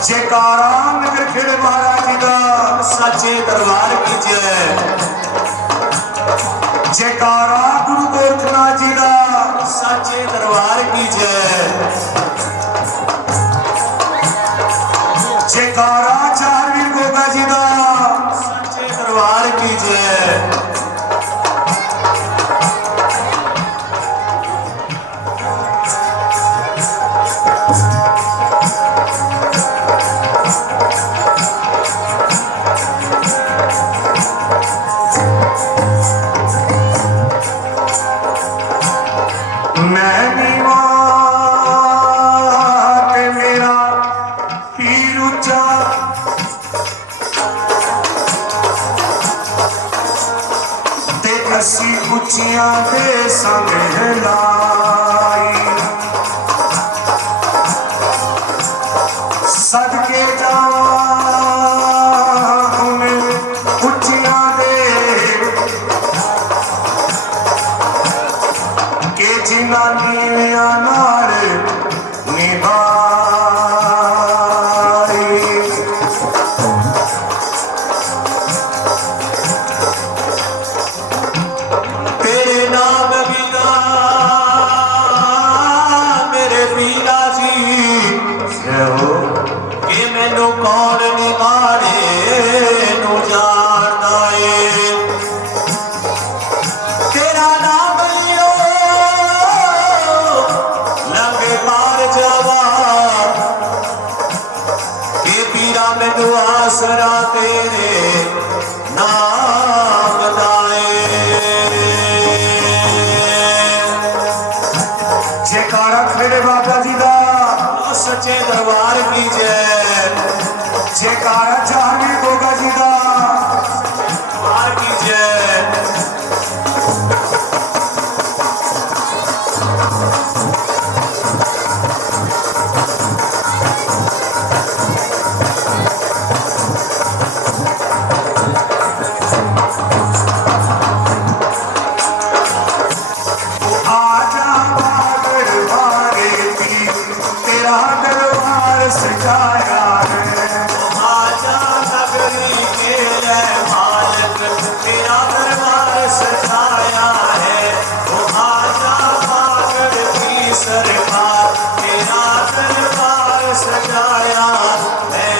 जयकारा नगर खेड़े महाराज जी का सच्चे दरबार की जय। जयकारा गुरु गोरखनाथ जी का सच्चे दरबार की जय। जयकारा चारवीर गोगा जी का सच्चे दरबार की जय। असी उचियां दे संग लाई सदके जावा उचियां दे के जिना नीवियां नाल निभा आसरा तेरे नाम दाए। जयकारा खेड़े बाबा जी का सच्चे दरबार की जय। जयकारा चारवीर गोगा जी का दरबार की जय। सजाया है आजा नगरी के मालिक तेरा दरबार सजाया है। वो आजा पागल की सरकार तेरा दरबार सजाया है।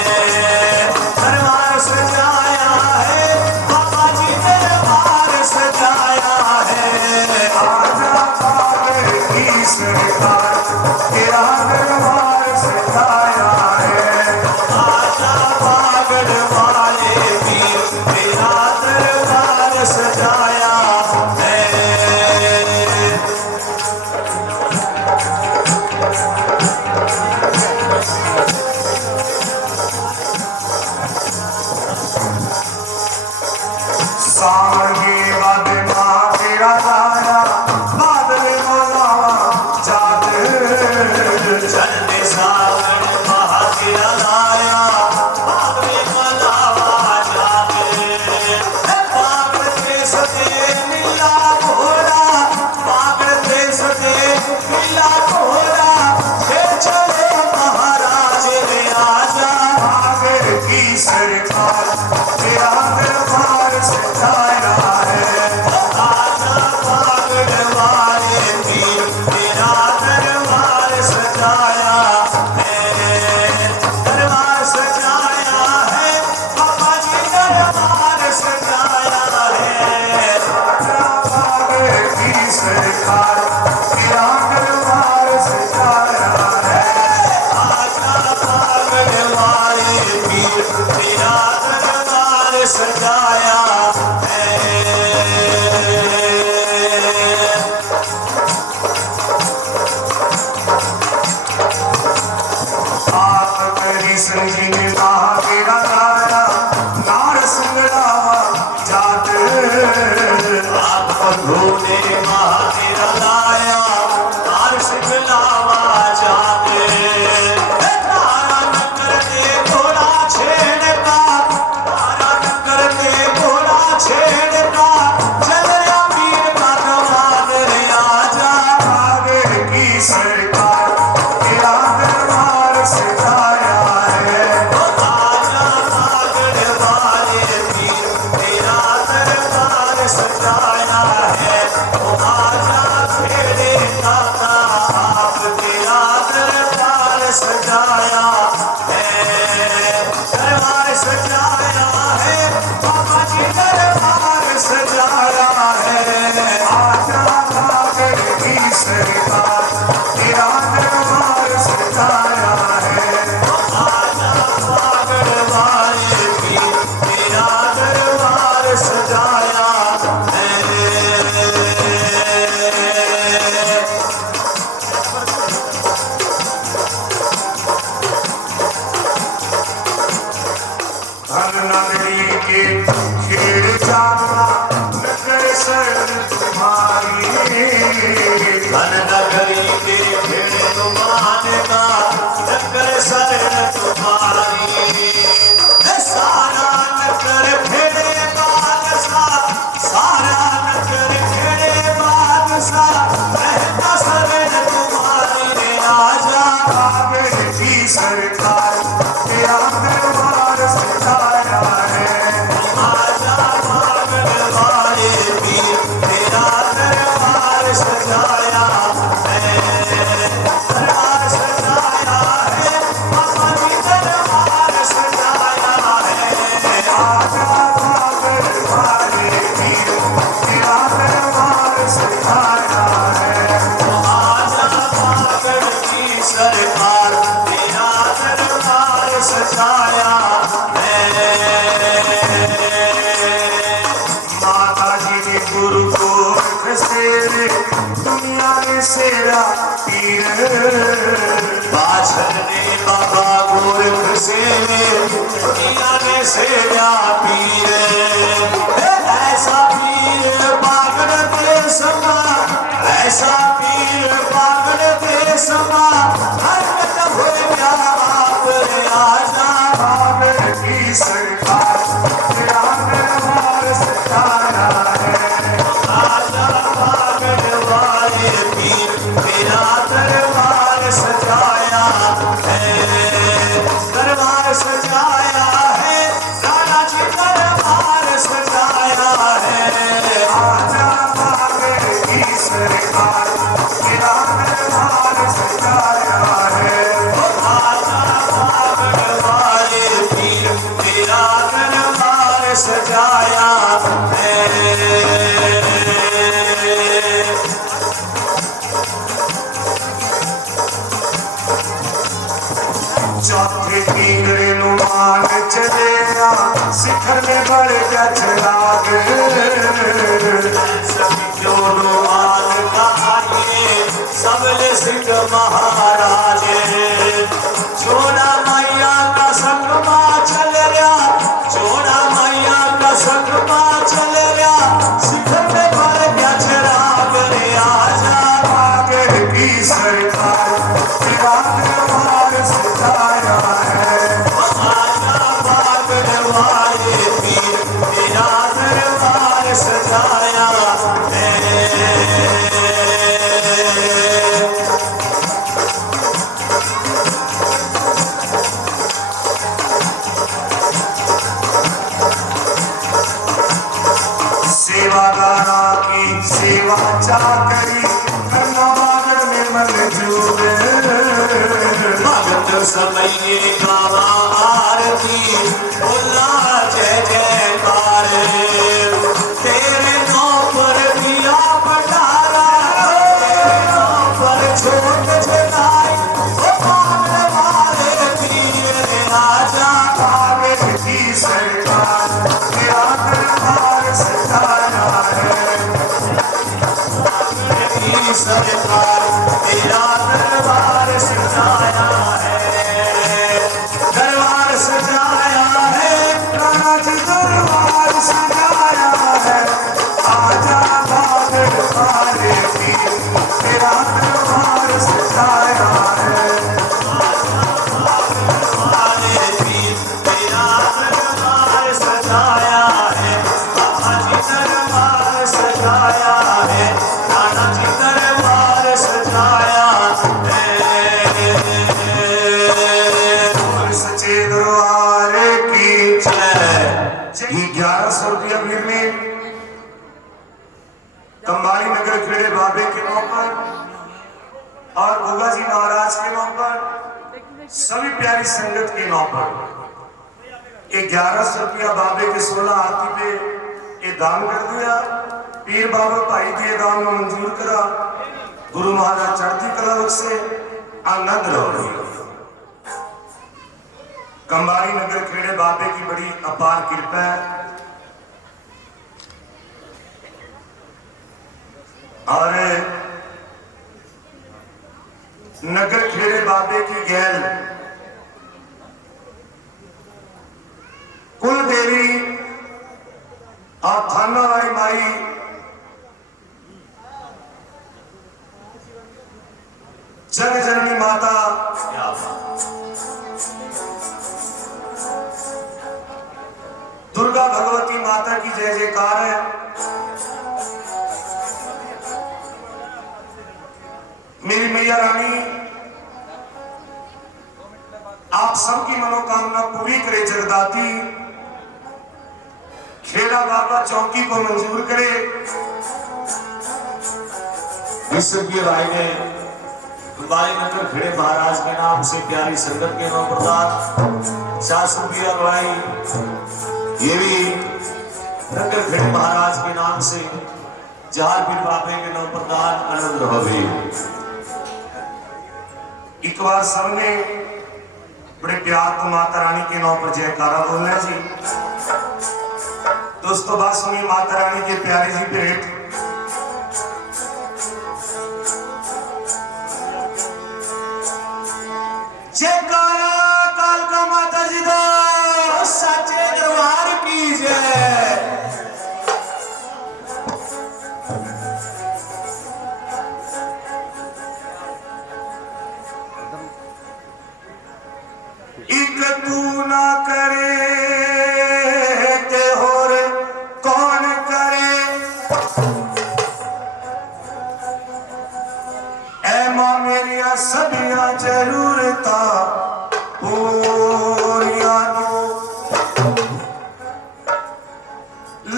दरबार सजाया है बाबा जी दरबार सजाया है। आजा पागल की सरकार तेरा दरबार सजाया सजाया सावन के बाद माँ तेरा गाया बादल बोलावा जात चलते सावन महा तेरा गाया बादल बोलावा महाराज ने आजा भागर की सरकार तेरा दरबार सजाया है। आजा भागड़ वाले पीर तेरा दरबार सजाया है। दरबार सजाया है बाबा जी दरबार सजाया है। आजा भागर की सरकार तेरा दरबार सजाया है। आजा भागड़ वाले पीर तेरा कृष्ण जी ने महा तेरा लाया नार संगलावा जात आप बंधु ने महा तेरा लाया नार संगलावा जात तारा न करते घोड़ा छेड़ता तारा न करते घोड़ा छेड़ता चल या वीर का दरबार रे आजा आगे की सरकार तेरा दरबार सजाया है ओ आजा आगड़ वाले वीर तेरा दरबार सजाया है ओ आजा तेरे दाता आप तेरा दरबार सजाया है दरबार सजाया है बाबा जी दरबार सजाया है आजा आगड़ की सरकार तेरा दरबार सजाया है आजा आगड़ वाले वीर तेरा दरबार सजाया है धन नगरी के खेड़ जाना नगर शरण तुम्हारी धन नगरी के खेड़ तुम्हारे का नगर शरण तुम्हारी सारा नगर खेड़े बादशाह सारा नगर खेड़े बादशाह रहता शरण तुम्हारी रे आजा आगे की सरकार तेरा दरबार सजाया है आजा आगड़ वाले वीर तेरा दरबार सजाया है दरबार सजाया है बाबा जी दरबार सजाया है आजा आगड़ वाले वीर तेरा दरबार सजाया है आजा आगड़ की सरकार तेरा दरबार सजाया है माता जी ने गुरु गोरख से दुनिया ने सेरा पीर बाछड़ ने बाबा गोरख से दुनिया ने सेरा पीर ऐसा पीर पागल के समा ऐसा पीर पागल के समा हरकत हो गया आप रे आजा आगड़ की सरकार तेरा दरबार सजाया है आजा आगड़ वाले वीर तेरा दरबार सजाया है दरबार सजाया है राणा जी दरबार सजाया है आजा आगड़ की सरकार तेरा दरबार सजाया है आजा आगड़ वाले वीर तेरा दरबार सजाया है चौथे तीगरे नुमान चले शिखर में बढ़ गया चराग सभी जो नुमान कहाए सबले सिंह महाराज छोड़ा मैया का संगमा चल रहा छोड़ा मैया का संगमा चल रहा शिखर में बढ़ गया चराग रे आजा आगड़ की सरकार तेरा दरबार सजाया है आजा आगड़ वाले वीर तेरा दरबार सजाया है सेवादारा की सेवा चाकरी करना बागर में मंजूर भगत समय गावा आरती बोला जय जयकार तेरे नाम पर दिया पटारा तेरे नाम पर छोट जगाई ओ पागल वाले वीर आजा आगे की सरकार तेरा दरबार सजाया है सरकार तेरा दरबार सजाया है और गोगा जी महाराज के नाम पर, सभी प्यारी संगत के नाम पर 1100 रुपया बाबे के 16 आरती पे ये दान कर दिया। पीर बाबा भाई के दान में मंजूर करा। गुरु महाराज चढ़ती कला से आनंद रहो। कंबारी नगर खेड़े बाबे की बड़ी अपार कृपा है और नगर खेड़े बाबे की गैल कुल देवी और थाना वाली माई जग जननी माता दुर्गा भगवती माता की जय जयकार है। मेरी मैया रानी आप सबकी मनोकामना पूरी करे। जगदाती खेड़ा बाबा चौकी को मंजूर करे। विश्व राय ने कंबारी नगर खेड़े महाराज के नाम से प्यारी संगत के नाम प्रदान 400 रुपया भाई। ये भी नगर खेड़े महाराज के नाम से जहार पीर बाबे के नाम प्रदान आनंद रहे। एक बार सबने बड़े प्यार को माता रानी के नाम पर जयकारा बोलना जी। दोस्तों बात सुनिए माता रानी के प्यारी जी भेंट। जयकारा कालका माता जी दा सच्चे दरबार की जय। एक तू ना करे ते होर कौन करे। ऐ मां मेरिया सदियां जरूरता पूरिया नो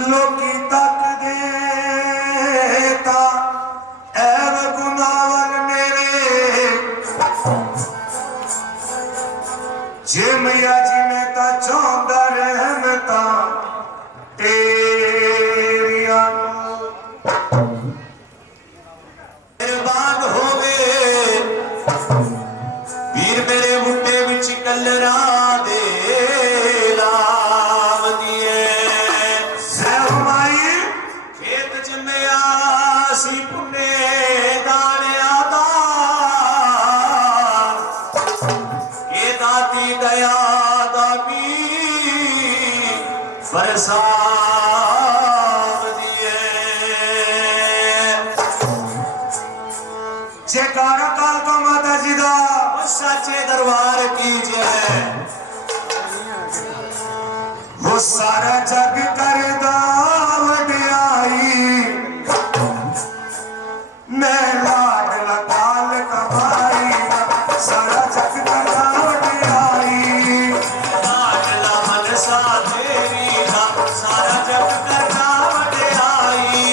लोकी तक देता ऐव गुनावन मेरे। जे मैया जी में ता चाहता रहमता तेरिया मेहरबान होवे। वीर मेरे मुंडे विच कलरा दे लाव दिए। सहमाई खेत जमया सी पुने दानिया दा। ये दाती दया दाती बरसा जयकारा कालका माता जी दा सच्चे दरबार की जय। वो सारा जग करदा वडियाई मैं लाडला कालका भाई। सारा जग करदा वडियाई लाडला मनसा तेरी दा। सारा जग करदा वडियाई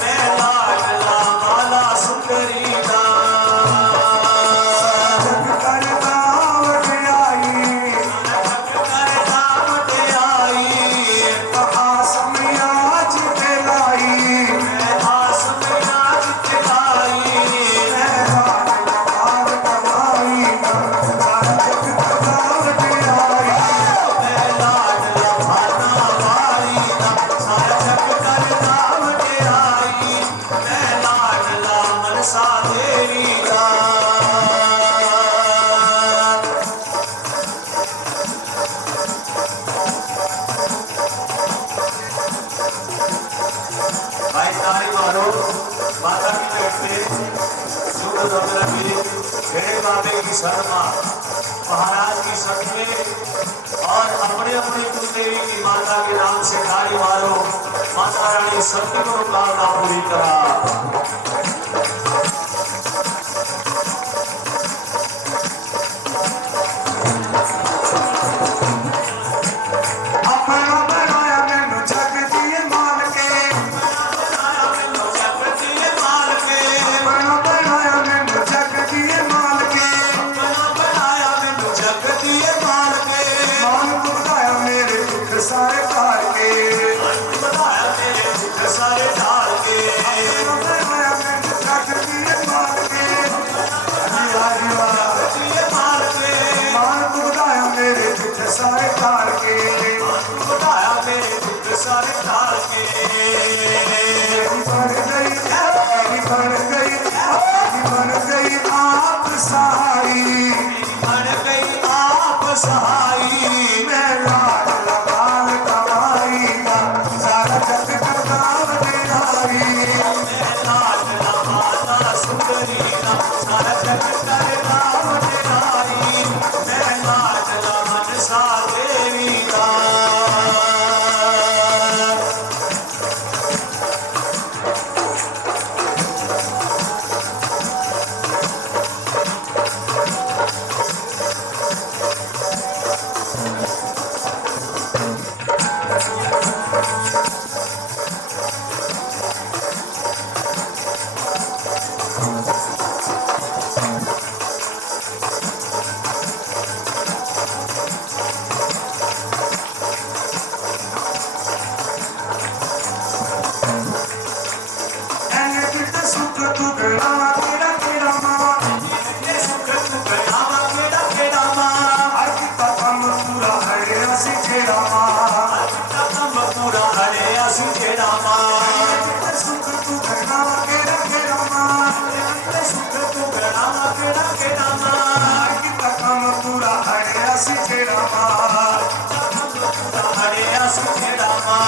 मैं लाडला माला सुंदरी दा। महाराज की शरण में और अपने अपने कुलदेवी की माता के नाम से ताली मारो। माता रानी सबकी मनोकामना पूरी करा। अपना बनाया मैनू जग दिए माल के। अपना बनाया मैनू जग दिए सारे तार के, उठाया मेरे दुख सारे तार के। बन गई आप सहाई, बन गई आप सहाई। मैं लाल लगाल कमाई का सारा जग करदाव देनाई। मैं लाल लमाला सुंदरी ना सारा जग करदाव देनाई। मैं लाल लमन सा देवी का। सुख तू गणावा तेरा तेरा माँ, ये सुख तू गणावा केड़ा केड़ा माँ। हर किता कम पूरा हरे असी जेड़ा माँ। कम पूरा हरे असु जेड़ा माँ। सुख तू गणावा तेरा तेरा माँ, सुख तू गणावा केड़ा केड़ा माँ। हर किता कम पूरा हरे असी जेड़ा माँ। हरे असु जेड़ा माँ।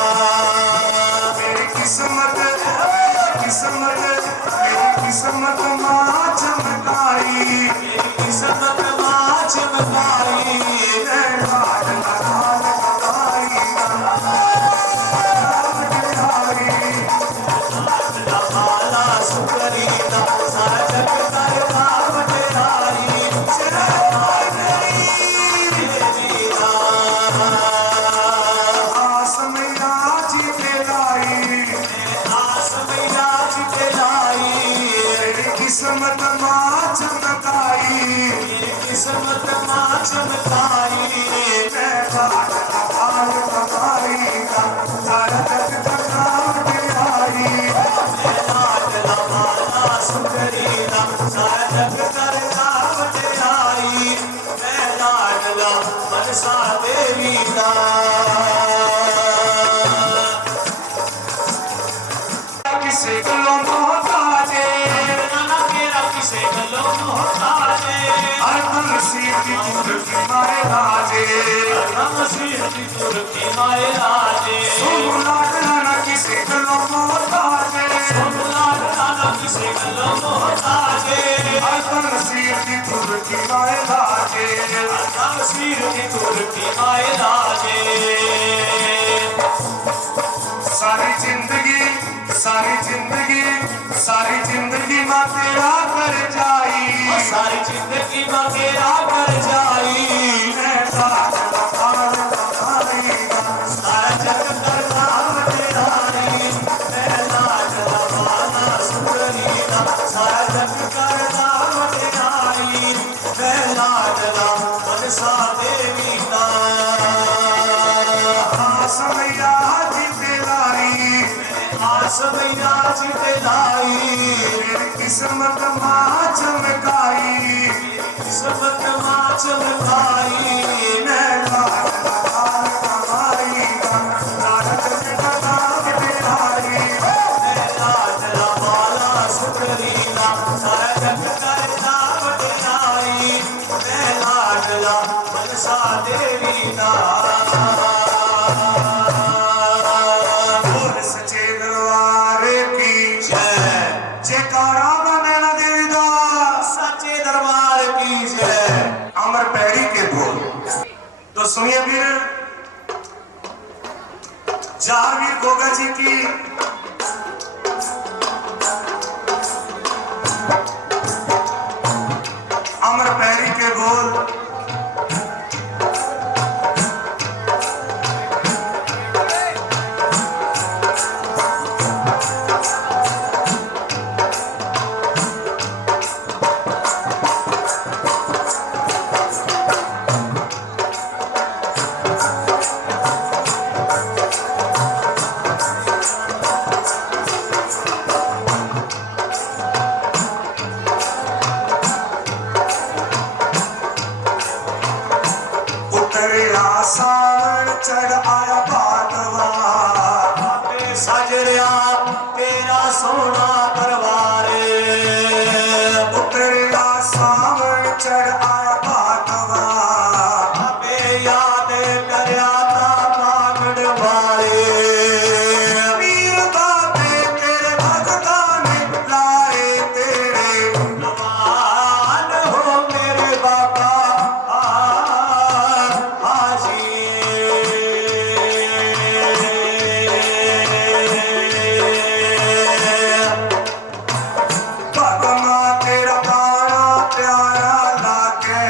मेरी किस्मत माँ चमकाई, मेरी किस्मत माँ चमकाई। मैं लाल लगाल कमाई का लमाला सुंदरी ना सारा जग करदाव देनाई। देवी ना आस मैया जी पे लाई, आस मैया जी ते लाई। मेरी किस्मत माँ चमकाई। मेरी किस्मत माँ चमकाई। मैं लाल लगाल कमाई का सारा जग करदाव देनाई। मैं लाल लमाला सुंदरी ना सारा जग करदाव देनाई। मैं लाल लमन सा देवी ना। किसे गलों मोहताजे, नाना मेरा किसे गलों मोहताजे। हर नसीब की दूर की मारे राजे। हम सिर की दूर की माए राजे। सोमनाथ नाना किसे गलों मोहताजे, सोमनाथ नाना किसे गलों मोहताजे। हर नसीब की दूर की मारे राजे। हम सिर की दूर की माए राजे। सारी जिंदगी माँ तेरा कर जाई। सारी जिंदगी मगेरा कर जाई। मैं लाल लगाल कमाई का सारा जग करदाव देनाई। मैं लाल लमाला सुंदरी ना सारा जग करदाव देनाई। मैं लाल लमन सा देवी ना। आस मैया जी पे लाई, आस मैया जी ते लाई। मेरी किस्मत माँ चमकाई। किस्मत माँ चमकाई। मैं लाल लगाल कमाई का सारा जग करदाव देनाई। मैं लाल लमाला सुंदरी ना सारा जग करदाव देनाई। मैं लाल लमन सा देवी ना। बोल सच्चे दरबारे की जय जयकारा दा नैना देवी दा। सच्चे दरबार की जय। अमर पैरी के बोल तो सुनिए वीर, जारवीर गोगा जी की अमर पैरी के बोल। तेरा सावन चढ़ आया बातवा आपे सजरिया तेरा सोना परवार तेरा सावन चढ़ आया बातवा आपे याद करया ता मांगड़ वाले पीर बाबे तेरे भगता ने लाए तेरे मान हो मेरे बाबा भगमा तेरा गाना प्यारा लागे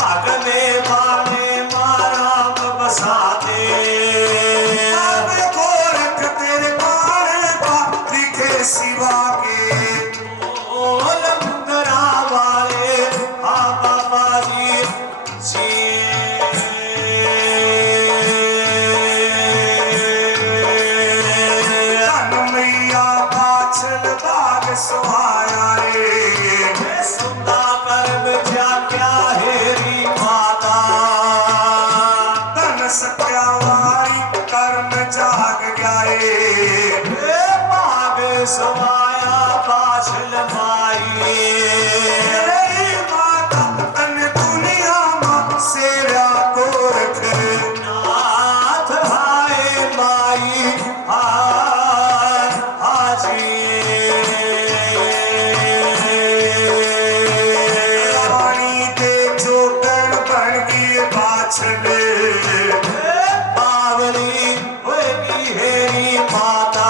पग में वाले मारा बसा दे बाबे गोरख तेरे बारे का लिखे सिवा के ओ लंगरा वाले आ बाबा जी धन मैया पाछल बाग सुहाया रे सुना कर्म क्या हेरी माता धन सत्यावाई कर्म जाग गए भाग समाया पाछल माई तेरी माता तन दुनिया में सेवा गोरख नाथ हाय माई रानी दे जोगण बन गई बाछले पावली होगी हेरी माता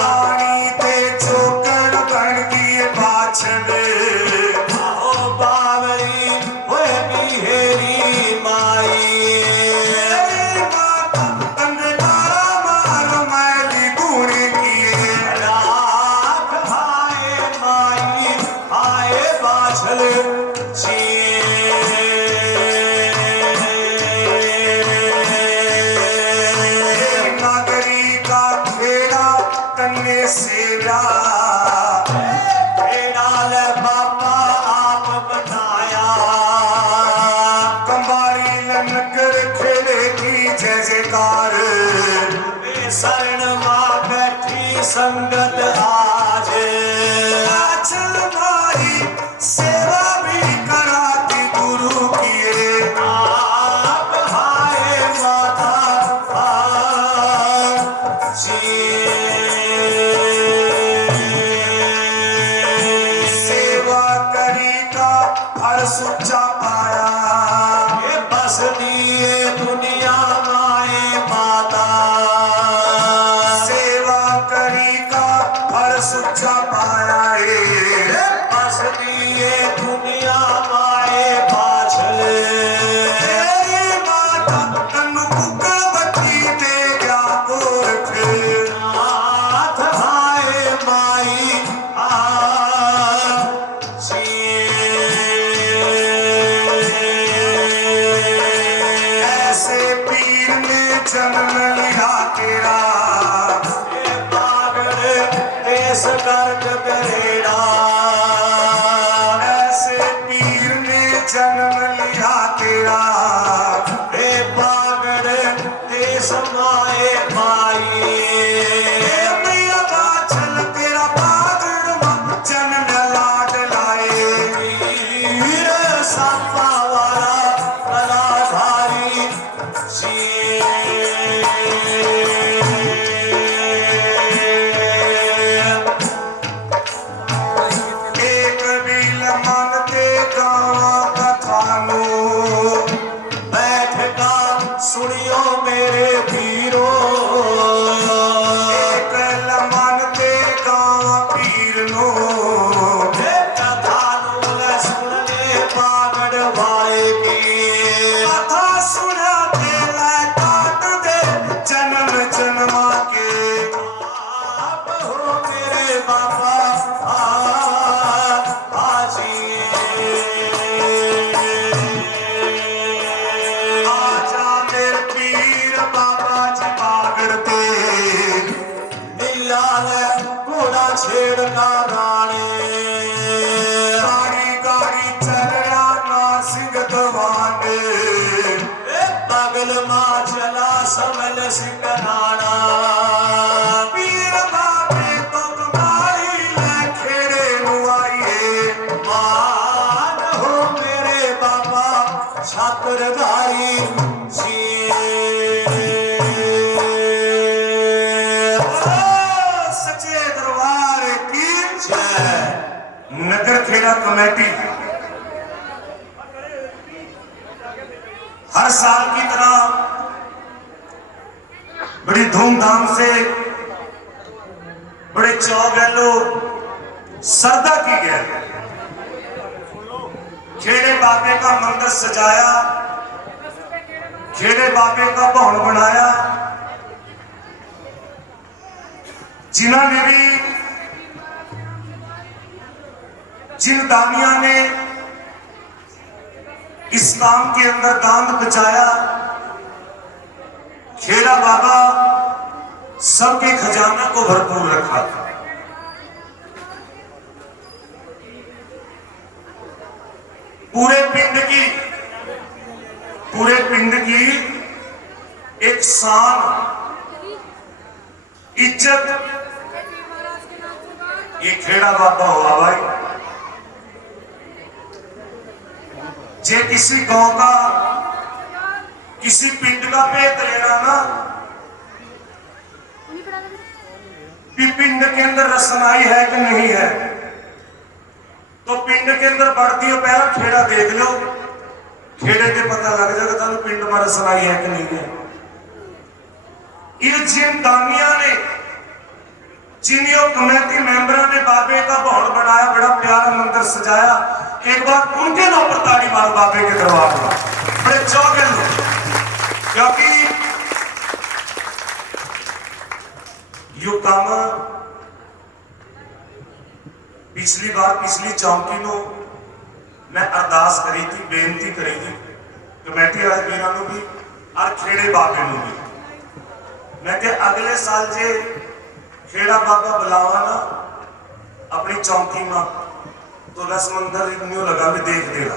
रानी दे जोगण बन गई बाछले ओ पावली होगी हेरी माई तेरी माता तन तारा मार मैली गुण किए राख हाय माई हाय बाछल नगरी का खेड़ा कन्ने सेवा भेड़ाल बाबा आप बनाया कंबारी लनकर खेड़े की जय जयकार वे शरण मां बैठी संगत आज आचल भाई सेवा भी कराती गुरु किए आप हाय माता सेवा करी का फल सुच्चा पाया ये बस दिए दुनिया माए माता सेवा करी का फल सुच्चा पाया ये बस दिए दुनिया माए पाछल तेरी माता तनु कुकड़ बची दे गया गोरख नाथ हाय माई ऐसे पीर ने जन्म लिया तेरा ये पागल देश कर्ज करेड़ा ऐसे पीर ने जन्म लिया तेरा हे पागल देश माए माई मैया बाछल तेरा पागड़ में जन्म लाड लाए वीर सांपा वाला कलाधारी एक बिल मन दे गावा कथानो बैठ का सुनियो मेरे पीरो एक लमन दे गावा पीर नो कथा नूल सुन ले पागड़ वाले की कथा सुना के लै काट दे जन्म जन्मा के आप हो मेरे बाबा आजा मेरे पीर बाबा जी बागड़ ते नीलाल घोड़ा छेड़ना राणे गाड़ी गाड़ी चल रहा ना सिंह दवाने चोगल मां चला समल सिकराना पीर बाबे तो कमाई ले खेड़े नुआइए मान हो मेरे बाबा छात्रधारी सच्चे दरबार की जय। नगर खेड़ा कमेटी हर साल की तरह बड़ी धूमधाम से बड़े चौगलो श्रद्धा की गया खेड़े बाबे का मंदिर सजाया, खेड़े बाबे का भवन बनाया। जिन्होंने भी जिन दानिया ने इस काम के अंदर दान बचाया, खेड़ा बाबा सबके खजाना को भरपूर रखा। पूरे पिंड की एक शान, इज्जत ये खेड़ा बाबा हुआ भाई। जे किसी गांव का किसी पिंड का भेद लेना ना कि पिंड के अंदर रसनाई है कि नहीं है, तो पिंड के अंदर बढ़ती हो पहला खेड़ा देख लो, खेड़े के पता लग जाएगा तुम पिंड में रसनाई है कि नहीं है। ये जिन दानिया ने जिन कमेटी मेंबरों ने बाबे का भवन बनाया, बड़ा प्यारा मंदिर सजाया, एक बार उनके नाम पर ताड़ी मार बाबे के दरबार में। बड़े चौगल क्योंकि यू काम पिछली बार पिछली चौकी नो मैं अरदास करी थी, बेनती करी थी कमेटी वाले वीरों भी और खेड़े बाबे भी। मैं के अगले साल जे खेड़ा बाबा बुलावा ना अपनी चौकी में तो दस मंदिर न्यू लगा भी देख देगा।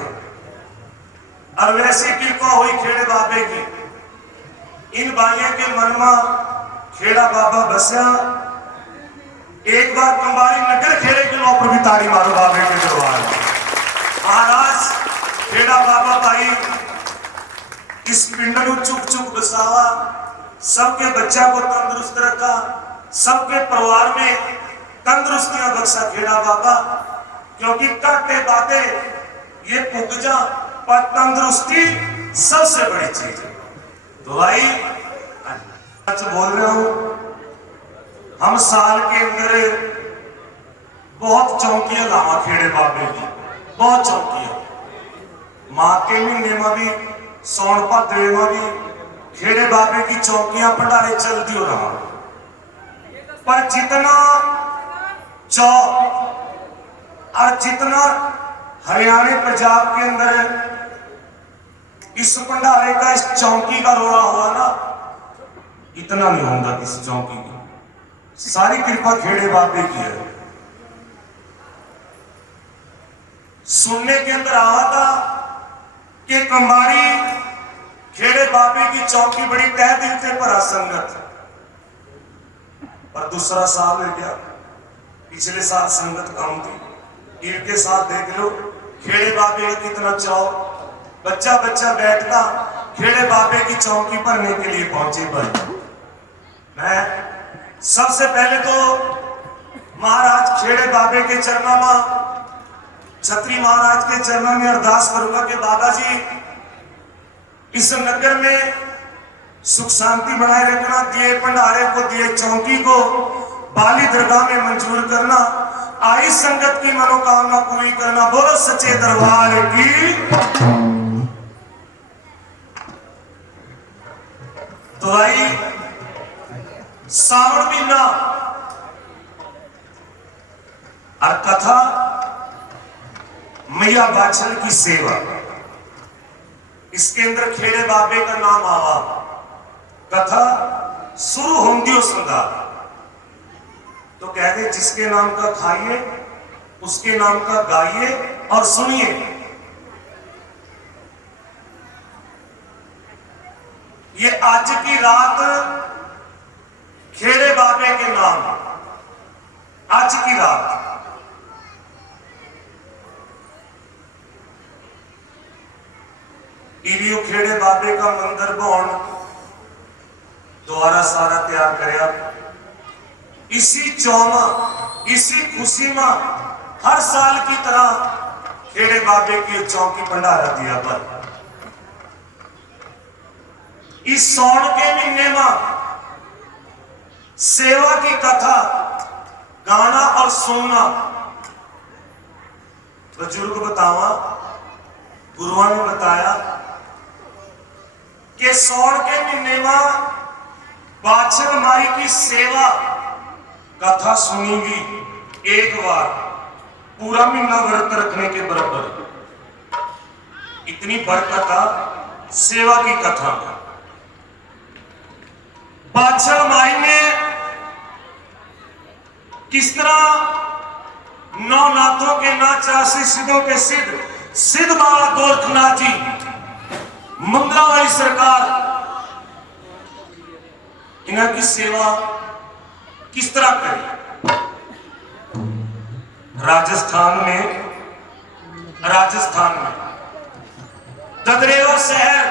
और वैसी कृपा हुई खेड़े बाबे की, इन भाइयों के मन में खेड़ा बाबा बसया। एक बार कंबारी नगर खेड़े के लोग पर भी ताड़ी मारो बाबे के दरबार में। महाराज खेड़ा बाबा भाई इस पिंड को चुप चुप बसावा, सबके बच्चा को तंदुरुस्त रखा, सबके परिवार में तंदुरुस्तियां बख्शा खेड़ा बाबा। क्योंकि काटे बाते ये पुगजा पर तंदुरुस्ती सबसे बड़ी चीज है। तो भाई सच बोल रहा हूं, हम साल के अंदर बहुत चौकियां लावा खेड़े बाबे की, बहुत चौकियां। मां के महीने में भी सौन भाद्रे में भी खेड़े बाबे की चौकियां भंडारे चलती हो रहा। पर जितना चौ और जितना हरियाणा पंजाब के अंदर इस भंडारे का इस चौकी का रोड़ा हुआ ना, इतना नहीं होगा किसी चौकी की। सारी कृपा खेड़े बाबे की है। सुनने के अंदर आया था कि कंबारी खेड़े बाबे की चौकी बड़ी तह दिल से भरा संगत, पर दूसरा साल हो गया, पिछले साल संगत कम थी। इनके साथ देख लो खेड़े बाबे का कितना चाव, बच्चा बच्चा बैठता खेड़े बाबे की चौकी भरने के लिए पहुंचे। पर मैं सबसे पहले तो महाराज खेड़े बाबे के चरणों में, छत्री महाराज के चरणों में अरदास करूंगा कि बाबा जी इस नगर में सुख शांति बनाए रखना, दिए भंडारे को, दिए चौकी को बाली दरगाह में मंजूर करना, आई संगत की मनोकामना पूरी करना। बोलो सच्चे दरबार की। तो भाई सावन महीना और कथा मैया बाछल की सेवा, इसके अंदर खेड़े बाबे का नाम आवा। कथा शुरू होंगी सुधा तो कहते जिसके नाम का खाइए उसके नाम का गाइए और सुनिए। ये आज की रात खेड़े बाबे के नाम, आज की रात इलियो खेड़े बाबे का मंदिर बन द्वारा सारा तैयार करया। इसी चौमा, इसी खुशी में हर साल की तरह खेड़े बाबे की चौकी भंडारा दिया। पर इस सौण के महीने में सेवा की कथा गाना और सुनना, बुजुर्ग बतावा, गुरुओं ने बताया कि सौण के महीने में बाछल माई की सेवा कथा सुनेगी एक बार, पूरा महीना व्रत रखने के बराबर। इतनी बरकत सेवा की कथा। बाछल माई ने किस तरह नौ नाथों के नाथ, 84 सिद्धों के सिद्ध सिद्ध बाबा गोरखनाथ जी, मंगला वाली सरकार, इन्हों की सेवा किस तरह करी। राजस्थान में ददरेवा शहर,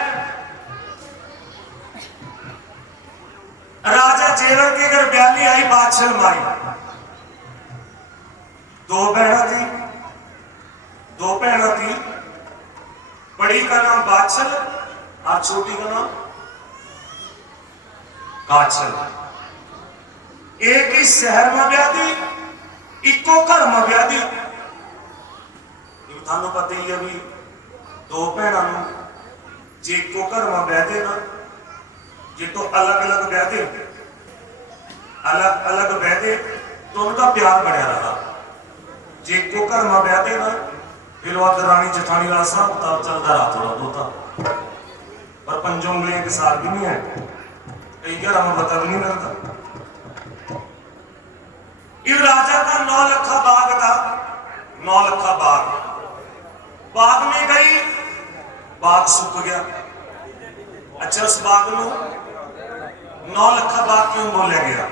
राजा जेवर के घर ब्याली आई बाछल माई। दो बहना थी, बड़ी का नाम बाछल और छोटी का नाम काछल। एक ही शहर में ब्यादी, इको घर में ब्यादी। थानू पता ही अभी दो भैनों जे इको घर में ब्यादे ना, जे तो अलग अलग ब्यादे तो उनका प्यार बढ़िया रहा। जे इको घर में ब्यादे ना, फिर वह दरानी जठानी वाला हिसाब किताब चलता रहा थोड़ा बहुता, पर पंजों उंगलियों के साथ भी नहीं है। कई घर हमें पता भी नहीं लगता। इस राजा का 9 लखा बाग था, 9 लखा बाग में गई, बाग सूख गया। अच्छा, उस बाग में 9 लखा बाग क्यों बोला गया?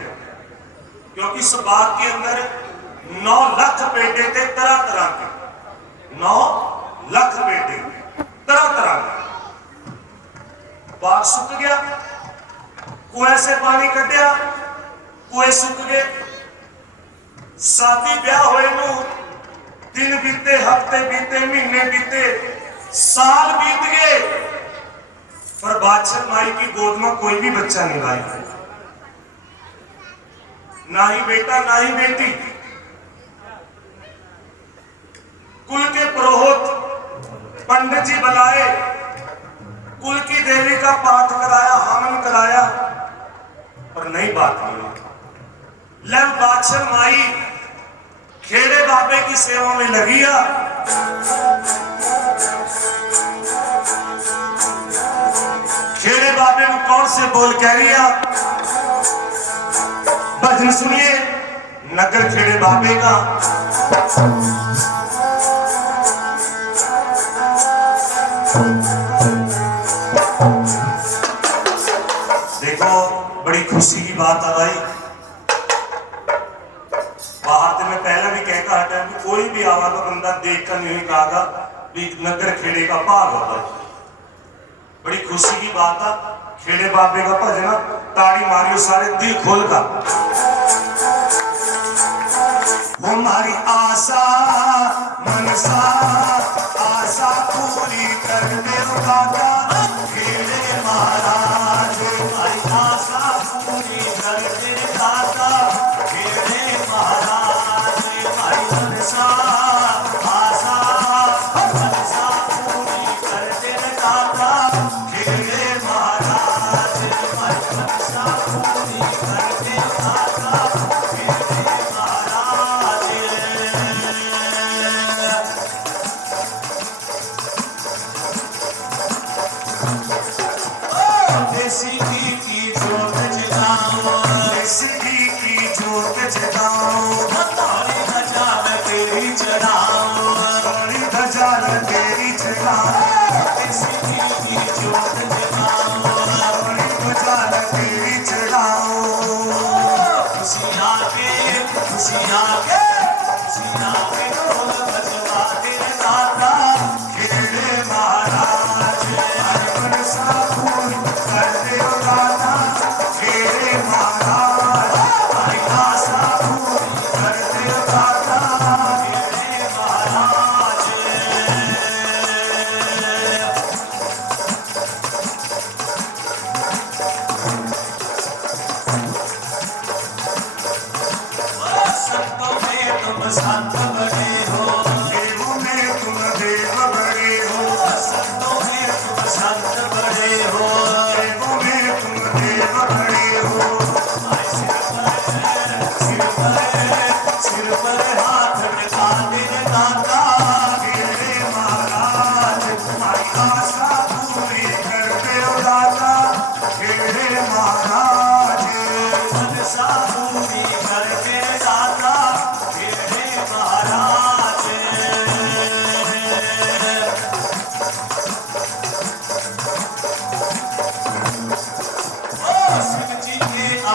क्योंकि उस बाग के अंदर 9 लाख पेड़े थे, तरह तरह के। 9 लाख पेड़े तरह तरह के। बाग सूख गया, कुएं से पानी कटिया, कुएं सूख गए। शादी ब्याह हुए नू दिन बीते, हफ्ते बीते, महीने बीते, साल बीत गए, पर बाछल माई की गोद में कोई भी बच्चा नहीं लाया, ना ही बेटा ना ही बेटी। कुल के पुरोहित पंडित जी बुलाए, कुल की देवी का पाठ कराया, हवन कराया, पर नहीं बात हुई। लव बाछल माई खेड़े बाबे की सेवा में लगी। खेड़े बाबे में कौन से बोल कह रही है? भजन सुनिए नगर खेड़े बाबे का। देखो बड़ी खुशी की बात आ भाई। बाहर में पहले भी कहता हटा कि कोई भी आवा तो बंदा देख कर नहीं कहा भी नगर खेड़े का भाग होता है। बड़ी खुशी की बात है। खेड़े बाबे का भजन, ताड़ी मारियो सारे दिल खोल का। हमारी आशा मनसा आशा पूरी कर दे दाता, खेड़े महाराज हमारी आशा पूरी कर दे दाता, खेड़े महाराज हमारी मनसा आशा मनसा पूरी कर दे दाता, खेड़े महाराज हमारी मनसा पूरी कर दे दाता, खेड़े महाराज। देसी घी की जोत जगाओ, देसी घी की जोत जगाओ, तारी ध्वजा तेरी चढ़ाओ, तारी ध्वजा तेरी चढ़ाओ, देसी घी की जोत जगाओ, तारी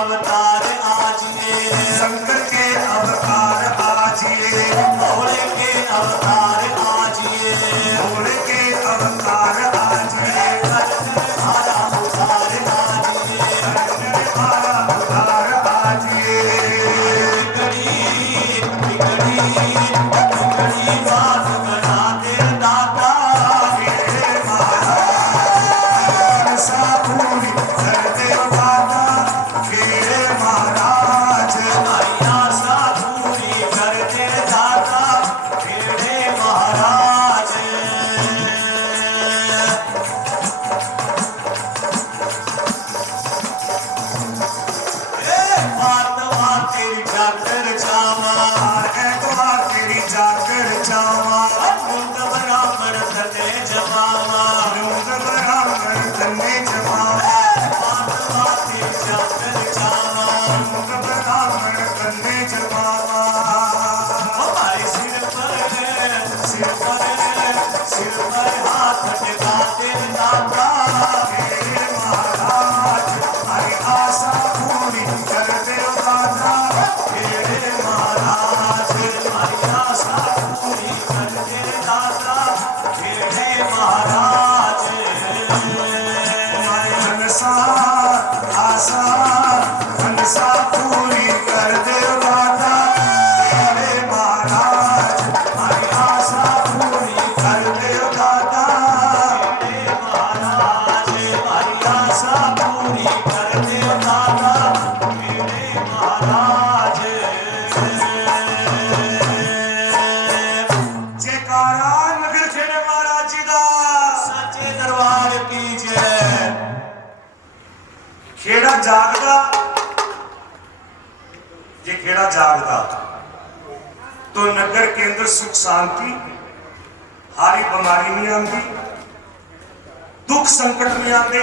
अवतार आजिए, शंकर के अवतार आजिए, भोले के अवतार आजिए, भोले के अवतार आजिए, हमारा उतार आजिए, हमारा उद्धार आजिए। बिगड़ी बात बना दे दाता, हे महाराज सा पूरी कर दे वादा, हे महाराज हमारी आशा पूरी कर दे दाता, हे महाराज। बात तेरी जाकर जावा, ऐतवार तेरी जाकर जावा, मुंड बराबर तने जमावा, यूं ब्राह्मण तन्ने जमावा, बात तेरी जाकर जावा, यूं ब्राह्मण तन्ने जमावा। हमारे सिर पर हाथ टिका दे दाता, हे महाराज हमारी आशा पूरी कर दे वादा, हे महाराज हमारी आशा पूरी कर दे दाता, हे महाराज। हमारी मनसा आशा मनसा पूरी कर दे वादा, हे महाराज हमारी आशा पूरी कर दे वादा। हे महाराज हमारी आशा पूरी कर दे दाता, हे महाराज। जयकारा नगर खेड़े महाराज जी दा। सच्चे दरबार की जय। खेड़ा जागदा, जे खेड़ा जागदा तो नगर के अंदर सुख शांति, हारी बीमारी नहीं आती, दुख संकट नहीं आते।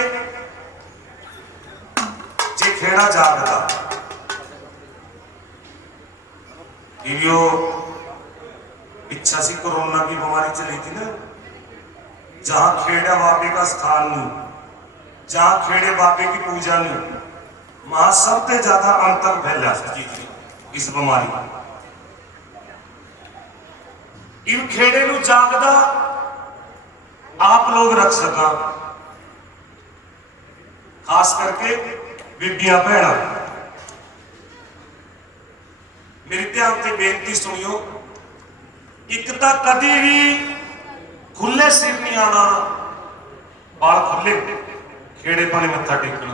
जे खेड़ा जागदा इवियो इच्छा सी कोरोना की बीमारी चली थी ना, जहां खेड़ा बाबे का स्थान नहीं, जहां खेड़े बाबे की पूजा नहीं, वहां सबसे ज्यादा अंतर फैला इस बीमारी। इन खेड़े नू जागदा आप लोग रख सका, खास करके बीबियां भैणा। मेरी ध्यान से बेनती सुनियो, एक तो कदी भी खुले सिर नहीं आना, बाल खुले खेड़े पाने मत्था टेकना,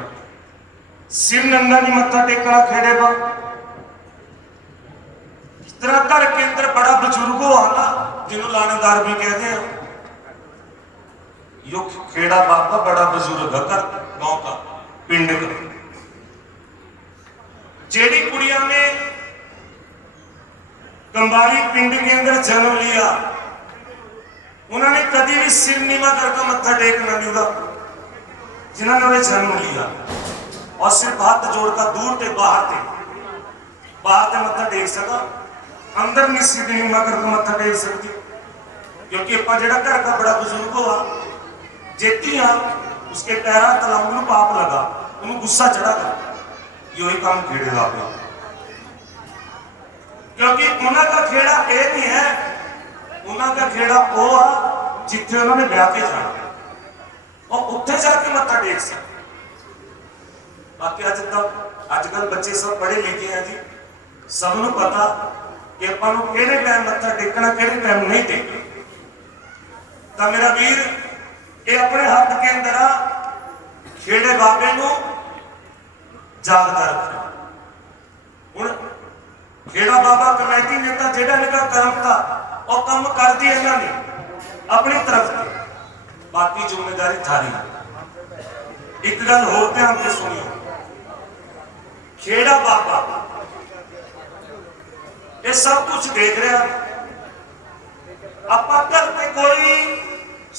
सिर नंगा नहीं मत्था टेकना खेड़े पा। इस तरह घर के अंदर बड़ा बुजुर्ग हो आना, जिन्हों लानेदार भी कहते हैं, यो खेड़ा बाबा बड़ा बुजुर्ग है घर गांव का, पिंड का। जेड़ी कुड़िया ने कंबारी पिंड के अंदर जन्म लिया, उन्होंने कभी भी सिर नीवा करके मत्था टेकना नहीं होगा, जिन्होंने जन्म लिया। और सिर्फ हाथ जोड़कर दूर थे बाहर थे मत्था टेक सका, अंदर नहीं सिर नीवा करके मत्था टेक सकती, क्योंकि अपना जेड़ा घर का बड़ा बुजुर्ग हुआ जेती हाँ, उसके पैरा तलाऊ पाप लगा, उन्हें गुस्सा चढ़ा कर यही काम खेड़े ला पे। क्योंकि उन्होंने खेड़ा ये नहीं है, उन्होंने खेड़ा वो आ जिथे उन्होंने ब्याह के जाना और उत्थे जाके मत्था टेक सकते। बाकी अजकल बच्चे सब पढ़े लिखे हैं जी, सबनों पता कि अपन किहड़े टाइम मत्था टेकना, किहड़े टाइम नहीं टेकना। तो मेरा वीर ये अपने हाथ के अंदर आ खेड़े बाबे नू जागदा रखना। हुण खेड़ा बाबा कमेटी ने तो जेड़ा इनका कर्म था और कम कर दी इन्होंने अपनी तरफ से, बाकी जिम्मेदारी थारी। एक गल होर ध्यान से सुनियो, खेड़ा बाबा ये सब कुछ देख रहा, आप घर पे कोई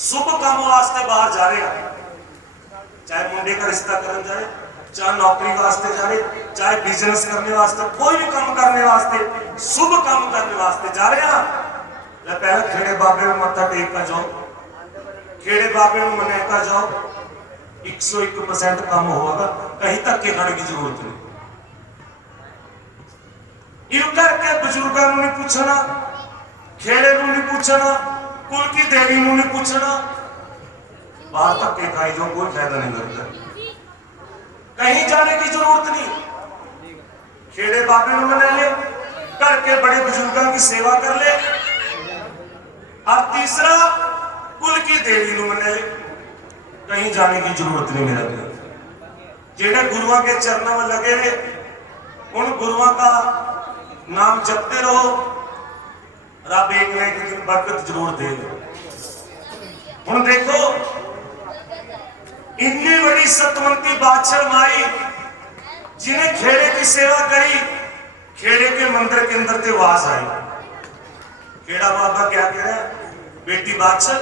शुभ काम वास्ते बाहर जा रहे हैं, चाहे मुंडे का रिश्ता करने जाए, चाहे नौकरी वास्ते जा रहे, चाहे बिजनेस करने वास्ते, कोई भी काम करने वास्ते, शुभ काम करने वास्ते जा रहे हैं, पहले खेड़े बाबे में मत्था टेक कर जाओ, खेड़े बाबे में मना कर जाओ, 101% काम होगा, कहीं तक के खड़े की जरूरत नहीं। इउ करके बजुर्गों नहीं पूछना, खेड़े नूं नहीं पूछना, कुल की देवी नूं नहीं पूछना। बाहर तक के खाई जो कोई फायदा नहीं करता, कहीं जाने की जरूरत नहीं। खेड़े बाबे नूं मना ले, घर के बड़े बुजुर्गों की सेवा कर ले, और तीसरा कुल की देवी नूं मना ले, कहीं जाने की जरूरत नहीं। मेरा प्यार जेड़े गुरुओं के चरणों में लगे रहे, उन गुरुओं का नाम जपते रहो, रब एक न एक दिन बरकत जरूर देगा। हुण देखो इतनी बड़ी सतवंती बादशाह माई जिन्हें खेड़े की सेवा करी, खेड़े के मंदिर के अंदर से आवाज आई। खेड़ा बाबा क्या कह रहा है, बेटी बादशाह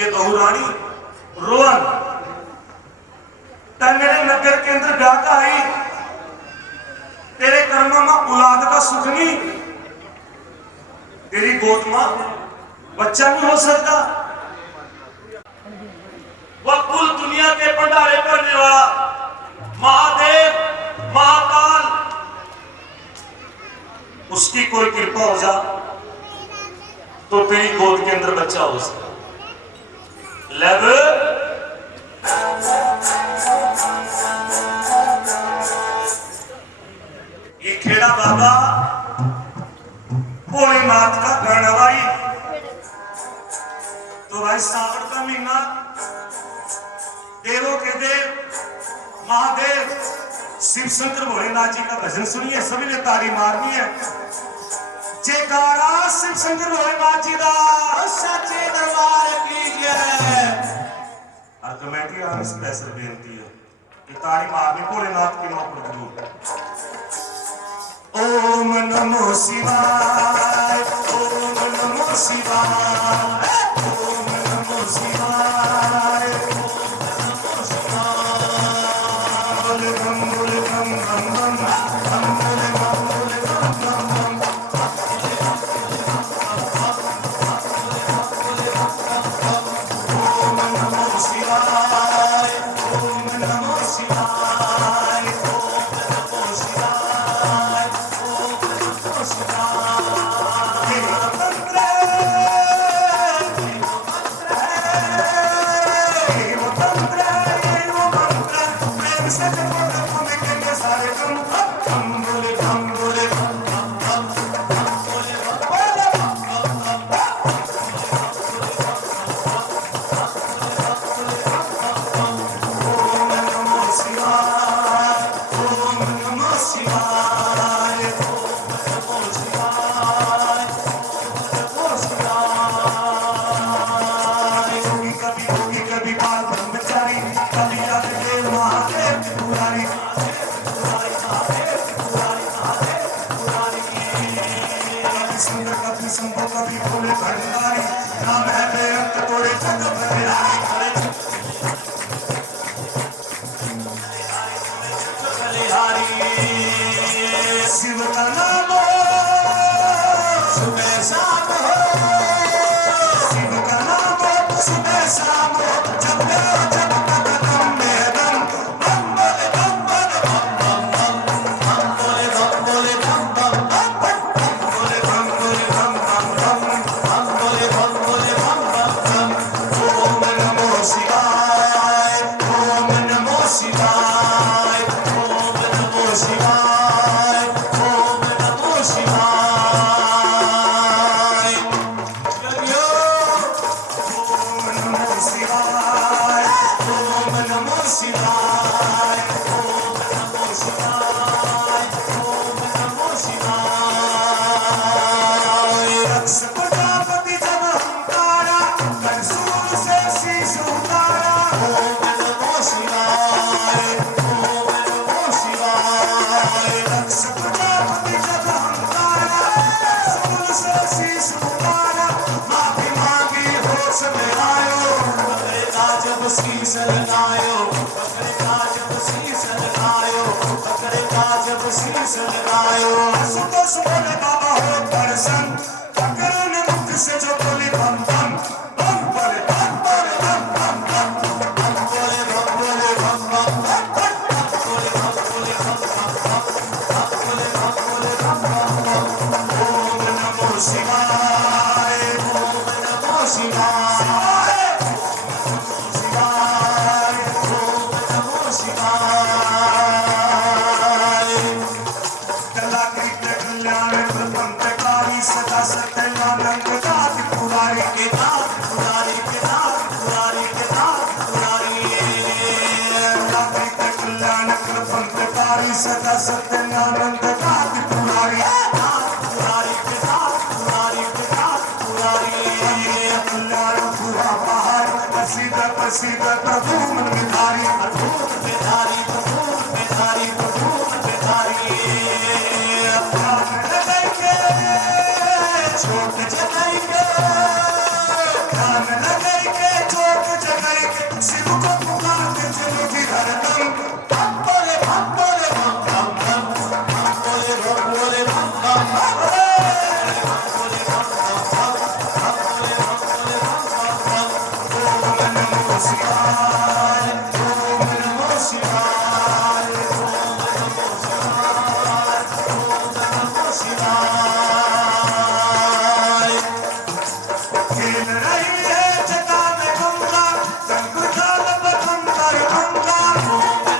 ये बहू रानी रोहन मेरे नगर के अंदर ब्याह का आई, तेरे कर्मों में औलाद का सुख नहीं, तेरी गोद में बच्चा नहीं हो सकता। वह कुल दुनिया के भंडारे भरने वाला महादेव महाकाल, उसकी कोई कृपा हो जा तो तेरी गोद के अंदर बच्चा हो सकता। लव ये खेड़ा बाबा भोलेनाथ का गाना भाई। तो भाई सावन का महीना, देवों के देव महादेव शिव शंकर भोलेनाथ जी का भजन सुनिए, सभी ने ताली मारनी है। जयकारा शिव शंकर भोलेनाथ जी का सच्चे दरबार की जय। और कमेटी आने स्पेशल बेनती है कि ताली मारनी भोलेनाथ के नाम पर जरूर। ओम नमो शिवाय, ओम नमो शिवाय, ओम नमो शिवाय, ओम नमो शिवाय। बोले बम बोले बम बम बम, बम बोले बम बोले बम बम बम। ओम नमो शिवाय, ओम नमो शिवाय, ओम नमो शिवाय, ओम नमो शिवाय। देव मंत्र, देव मंत्र, देव मंत्र, प्रेम से जपो जपो में कहेंगे सारे बम बम बोले बम बोले बम बम बम बोले बम बोले बम बम। ओम नमो शिवाय, ओम नमो शिवाय, ओम नमो शिवाय, ओम नमो शिवाय। योगी कभी बाल ब्रह्मचारी, कभी याद देव महादेव त्रिपुरारी, कभी सुंदर कभी शंभु कभी भोले भंडारी, नाम है बेअंत तोरे जग बलिहारी। शिव का नाम सुबह शाम हो, शिव का नाम सुबह शाम हो, जब जब कदम में दम, बम बोले बम बोले बम बम, बम बोले बम बोले बम बम, बम बोले बम बोले बम बम, बम बोले बम बोले बम बम बम। ओम नमो शिवाय, ओम नमो शिवाय, ओम नमो शिवाय, ओम नमो शिवाय। जय ओम नमो शिवाय, ओम नमो शिवाय, ओम नमो शिवाय, ओम नमो शिवाय। रक्ष प्रजापति जब हुंकारा, त्रिशूल से शीश उतारा। ओम नमो शिवाय, ओम नमो शिवाय। रक्ष प्रजापति जब हुंकारा, त्रिशूल से शीश उतारा। माफी मांगी होश में आयो, पकड़ेगा जब शीश लगायो, पकड़ेगा सदा सत्यनानंद नाथ पुरारी पुरारी के साथ पुरारी के साथ पुरारी कल्याण हुआ पहाड़ प्रसिद्ध प्रसिद्ध प्रभु मन विधारी प्रभु बेधारी प्रभु बेधारी प्रभु बेधारी छोट जगाई के ध्यान लगाई के छोट जगाई के शिव को पुकारते चलो भी हरदम हम बोले बम बम बम हम बोले बम बोले बम बम ओम नमो शिवाय ओम नमो शिवाय खेल रही है जटा में गंगा रंग जाल बदम कर गंगा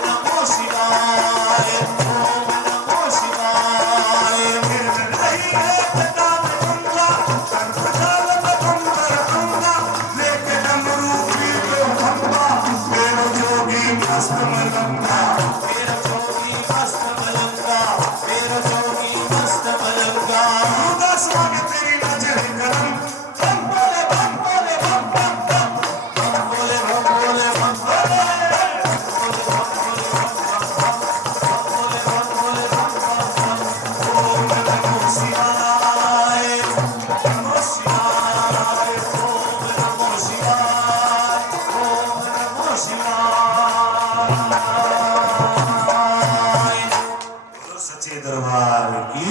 नमो शिवाय ओम नमो शिवाय खेल रही है जटा में गंगा रंग जाल बदम कर गंगा लेके डमरू पीर को भंगा मेरो जोगी मस्त मलंगा मेरा जोगी मस्त मलंगा मेरा जोगी मस्त मलंगा उदास मांगे तेरी नजर करम बम बोले बम बोले बम बम बम हम बोले बम बोले बम बोले ओम नमो शिवाय नमो शिवाय ओम नमो शिवाय ओम नमो शिवाय बोलो सच्चे दरबार की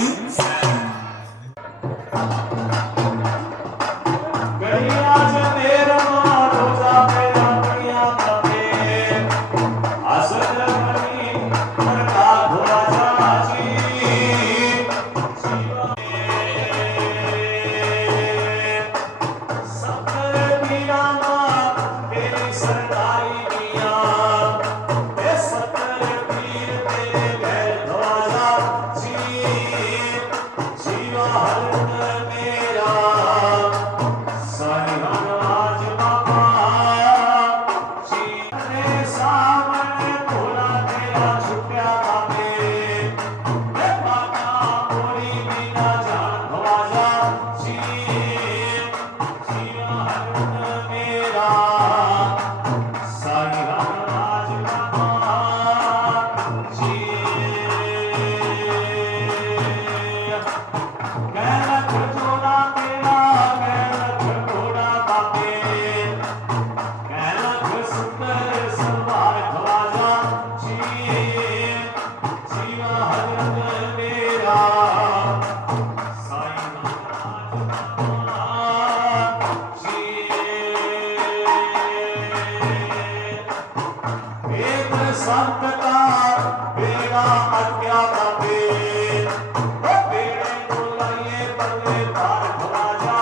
गड़िया से मेरा रोजा मेरा गड़िया तबे असल मनी मरका धोआ जाची सफर मीरा तेरी सरकारी मिया ए सफर पीर तेरे घर धोआ जाची जीवा हरन मेरा साहिवान आज बाबा जीने सामने भोला तेरा छुट्या बाबे ए बाबा कोड़ी बिना जान भवाजा जीवा हरन मेरा साहिवान आज बाबा कैलख जोड़ा तेरा कैलख घोड़ा बाबे कैलख सुंदर सवार खवाजा जीवा हरन मेरा साईं महाराज वेद संत का बेड़ा अज्ञा बाबे बेड़े बुलाइए बल्ले पार खवाजा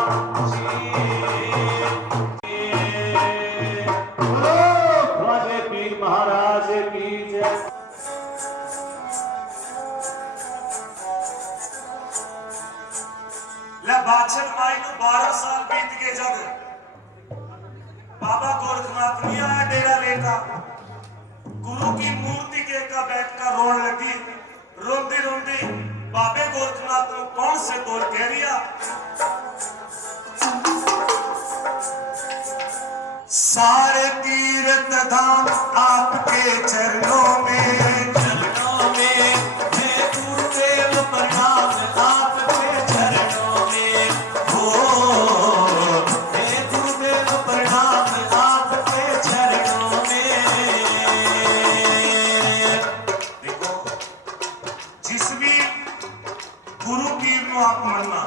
बोलो ख्वाजे पीर महाराज की जय ले बादशाह माई को 12 साल बीत गए जब बाबा गोरखनाथ नहीं आया डेरा लेता गुरु की मूर्ति के का बैठकर रोने लगी रोंदी रोंदी बाबे गोरखनाथ को कौन से बोल कह दिया सारे तीर्थ धाम आपके चरणों में चरणों में हे गुरुदेव प्रणाम आपके चरणों में हो हे गुरुदेव प्रणाम आपके चरणों में देखो जिस भी गुरु पीर को आप मनना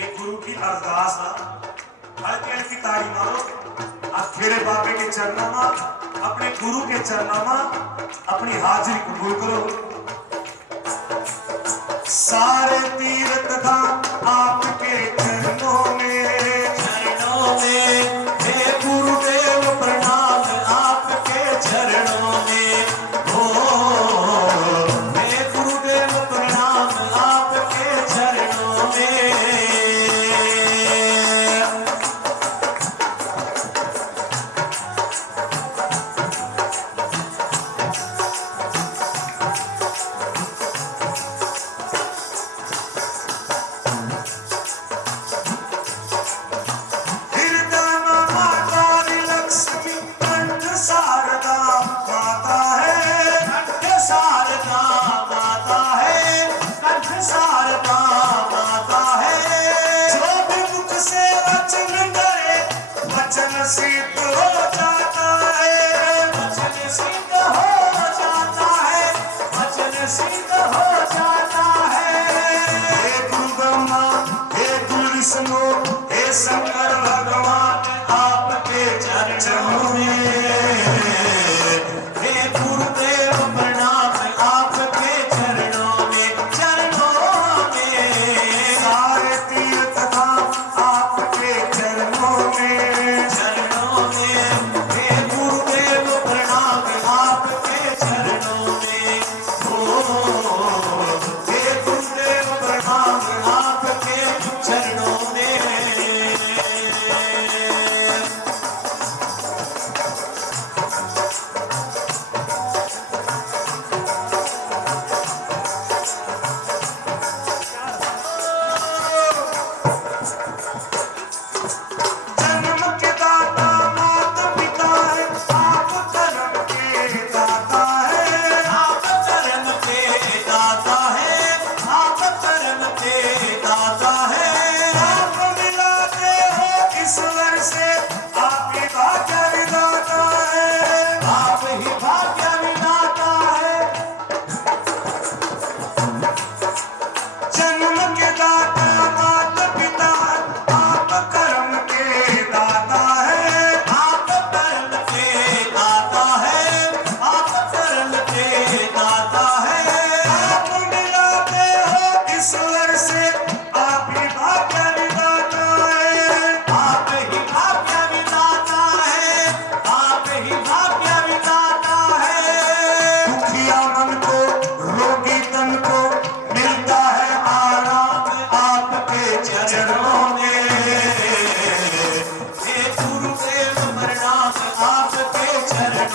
ये गुरु की अरदास है हल्की हल्की ताड़ी मारो आप खेड़े बाबे के चरणों में अपने गुरु के चरणों में अपनी हाजिरी कबूल करो सारे तीर्थ धाम आपके चरणों में हे गुरुदेव प्रणाम आपके चरणों में हो हे गुरुदेव प्रणाम आपके चरणों में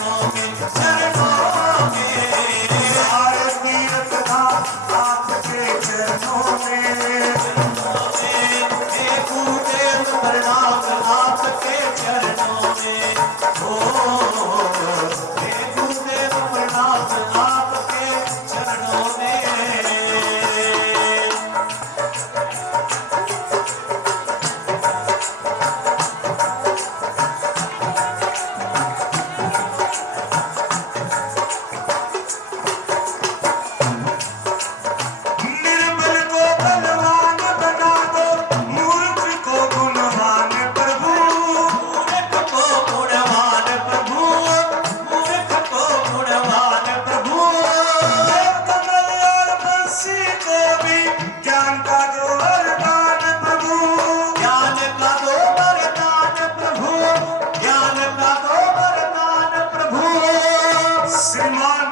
चरणों में, चरणों में। सारे तीर्थ धाम आपके चरणों में, हे गुरुदेव प्रणाम आपके चरणों में। हे गुरुदेव प्रणाम आपके चरणों में। निर्बल को बलवान बना दो, मूर्ख को गुणवान प्रभु। मूर्ख को गुणवान प्रभु, मूर्ख को गुणवान प्रभु। कमल और बंसी को भी ज्ञान का दो वरदान प्रभु। ज्ञान का दो वरदान प्रभु, ज्ञान का दो वरदान प्रभु। श्रीमान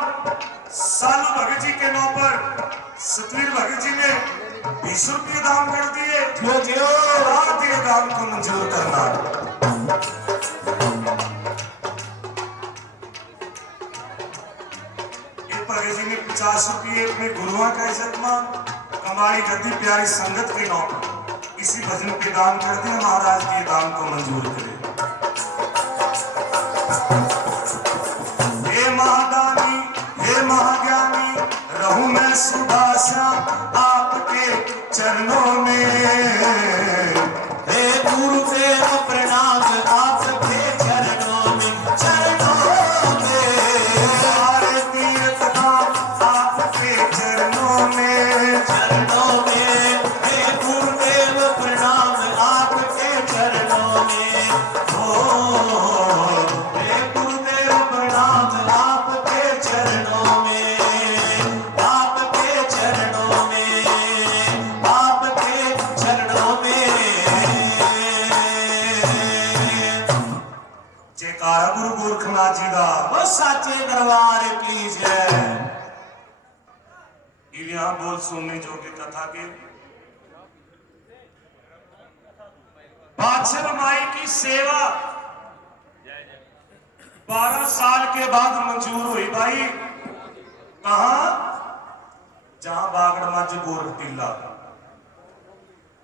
सालू भगत जी के नाम पर सतवीर भगत जी ने 20 रुपये दान कर दिए। जो जियो रात ये दान को मंजूर करना। एक भगत जी ने 50 रुपये अपने गुरुओं का इज्जत मान कमाई गद्दी प्यारी संगत के नाम पर इसी भजन पे दान कर दिया। महाराज के दान को मंजूर करे। हे महादानी, हे महाज्ञानी, रहूं मैं सुभाषा आपके चरणों में। हे गुरुदेव प्रणाम आपके चरणों में, चरणों में। सारे तीर्थ धाम आपके चरणों में, चरणों में। हे गुरुदेव प्रणाम आपके चरणों में। हे गुरुदेव प्रणाम आपके चरणों में, आपके चरणों में, आपके चरणों में। जयकारा गुरु गोरखनाथ जी का। वो साचे दरबार की जय। यहाँ बोल सुनने जोगे कथा के बादशाह माई की सेवा 12 साल के बाद मंजूर हुई भाई। कहा? जहां बागड़ मज गोरख टीला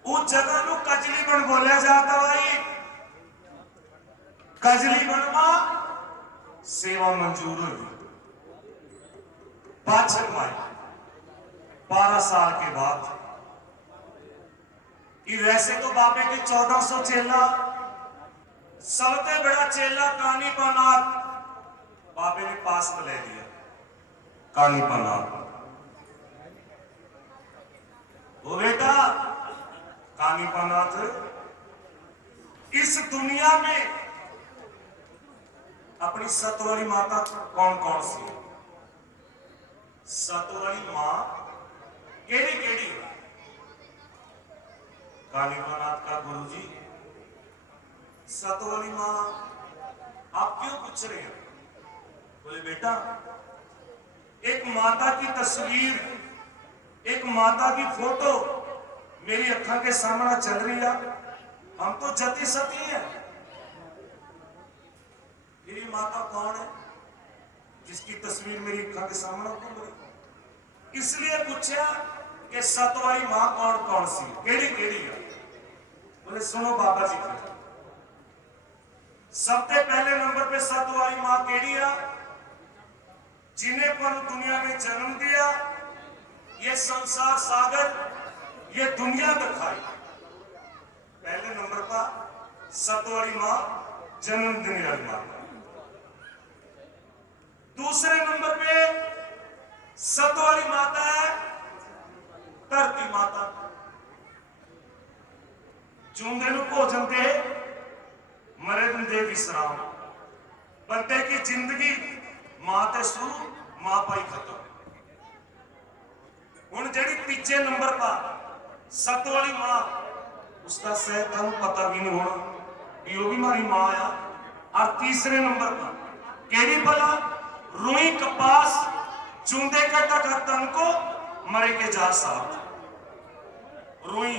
उस जगह नु कजली बन बोलिया जाता भाई। कजली बन सेवा मंजूर हुई। बादशाह माई 12 साल के बाद। कि वैसे तो बाबे के 1400 चेला, सबसे बड़ा चेला कानी पानाथ बाबे ने पास में ले लिया। कानी पानाथ वो बेटा कानी पानाथ इस दुनिया में अपनी सतवाली माता कौन कौन सी है? सतवाली मां केड़ी केड़ी? कालीपानाथ का गुरु जी सतवाली मां आप क्यों पूछ रहे हैं? बोले बेटा एक माता की तस्वीर, एक माता की फोटो मेरी अखा के सामने चल रही है। हम तो जती सती हैं। मेरी माता कौन है जिसकी तस्वीर मेरी अखा के सामने घूम रही? इसलिए पूछा कि सतवाली मां कौन कौन सी, केड़ी केड़ी है? बोले सुनो बाबा जी की। सबसे पहले नंबर पे सतवाली मां केड़ी है? जिन्हें पर दुनिया में जन्म दिया, ये संसार सागर, ये दुनिया दिखाई। पहले नंबर पर सतवाली मां जन्म देने वाली मां। दूसरे नंबर पे सतवाली माता है धरती माता। जूंदे नु भोजन दे, मरे दिन दे विश्राम। बंदे की जिंदगी मां ते शुरू, मां पाई खत्म। हुण जेड़ी तीजे नंबर पर सतवाली मां, उसका शायद तुहानू पता भी नहीं होना कि वो भी हमारी मां आ। और तीसरे नंबर पर केड़ी भला? रुई कपास चूंदे कटा का तन को मरे के जा साथ। रुई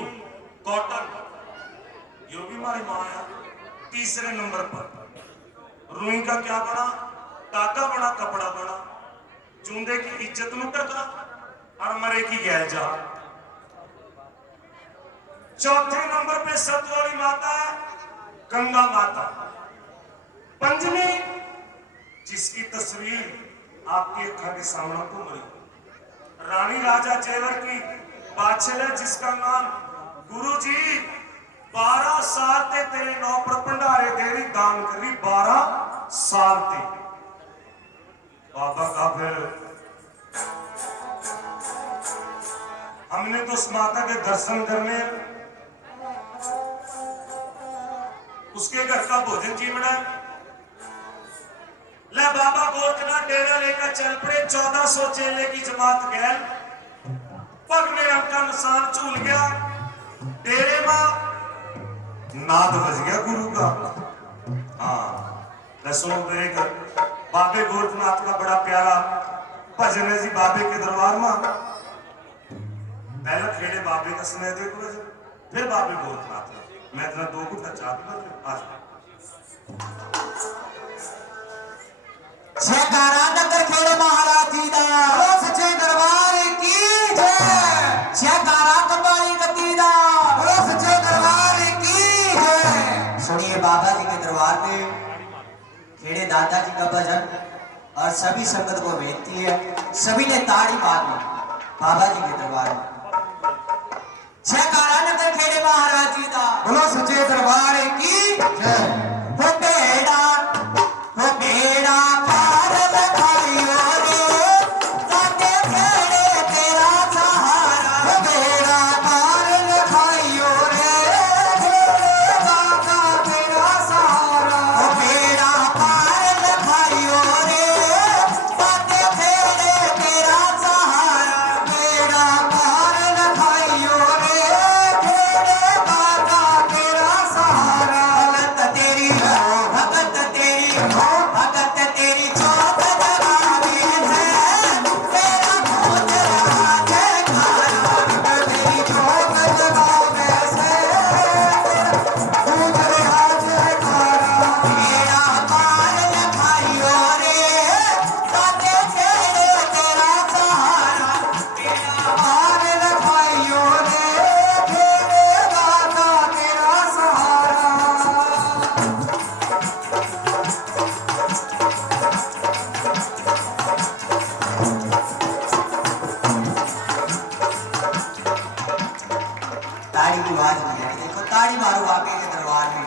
कॉटन, यो भी हमारी मां है। तीसरे नंबर पर रुई का क्या बना? धागा बना कपड़ा बना, चूंदे की इज्जत न टका और मरे की गैल जा। चौथे नंबर पे सत वाली माता है गंगा माता। पंचमी जिसकी तस्वीर आपकी अखा के सामने घूम रही, रानी राजा जेवर की बादशाह है जिसका नाम गुरु जी 12 साल ते तेरे नौ पर भंडारे देवी दान करी। 12 साल ते बाबा का फिर हमने तो उस माता के दर्शन करने, उसके घर का भोजन चीमना। ले बाबा गोरखनाथ डेरा लेकर चल पड़े। 1400 चेले की जमात गैल, पग में अंका निशान झूल गया। डेरे में नाद बज गया गुरु का। हाँ सुनो मेरे घर बाबे गोरखनाथ का बड़ा प्यारा भजन है जी। बाबे के दरबार में पहले खेड़े बाबे का सुनाई दे भजन, फिर बाबे गोरखनाथ का। मैं इतना 2 घंटा चाह भी कर आज जयकारा नगर खेड़े महाराज जी दा, सच्चे दरबार की जय। जयकारा कबाली गद्दी दा, सच्चे दरबार की जय। सुनिए बाबा जी के दरबार में खेड़े दादा जी का भजन और सभी संगत को बेनती है, सभी ने ताड़ी मारनी बाबा जी के दरबार में। जयकारा नगर खेड़े महाराज जी दा, बोलो सच्चे दरबार की जय। वो बेड़ा पार लखाइयो रे, ताते खेड़े तेरा सहारा। वो बेड़ा पार लखाइयो रे, खेड़े दादा तेरा सहारा। वो बेड़ा पार लखाइयो रे, ताते खेड़े तेरा सहारा। बेड़ा पार लखाइयो रे, खेड़े दादा तेरा सहारा। भगत तेरी भगत तेरी भगत तेरी चौथ जगावे है, तेरा भूत रहा जयकारा। भगत तेरी चौथ जगावे है, भूत रहा जयकारा। बेड़ा पार लखाइयो रे, ताते खेड़े तेरा सहारा। बेड़ा पार लखाइयो रे, खेड़े दादा तेरा सहारा। ताड़ी की आवाज नहीं आई, देखो ताड़ी मारो बाबे के दरबार में।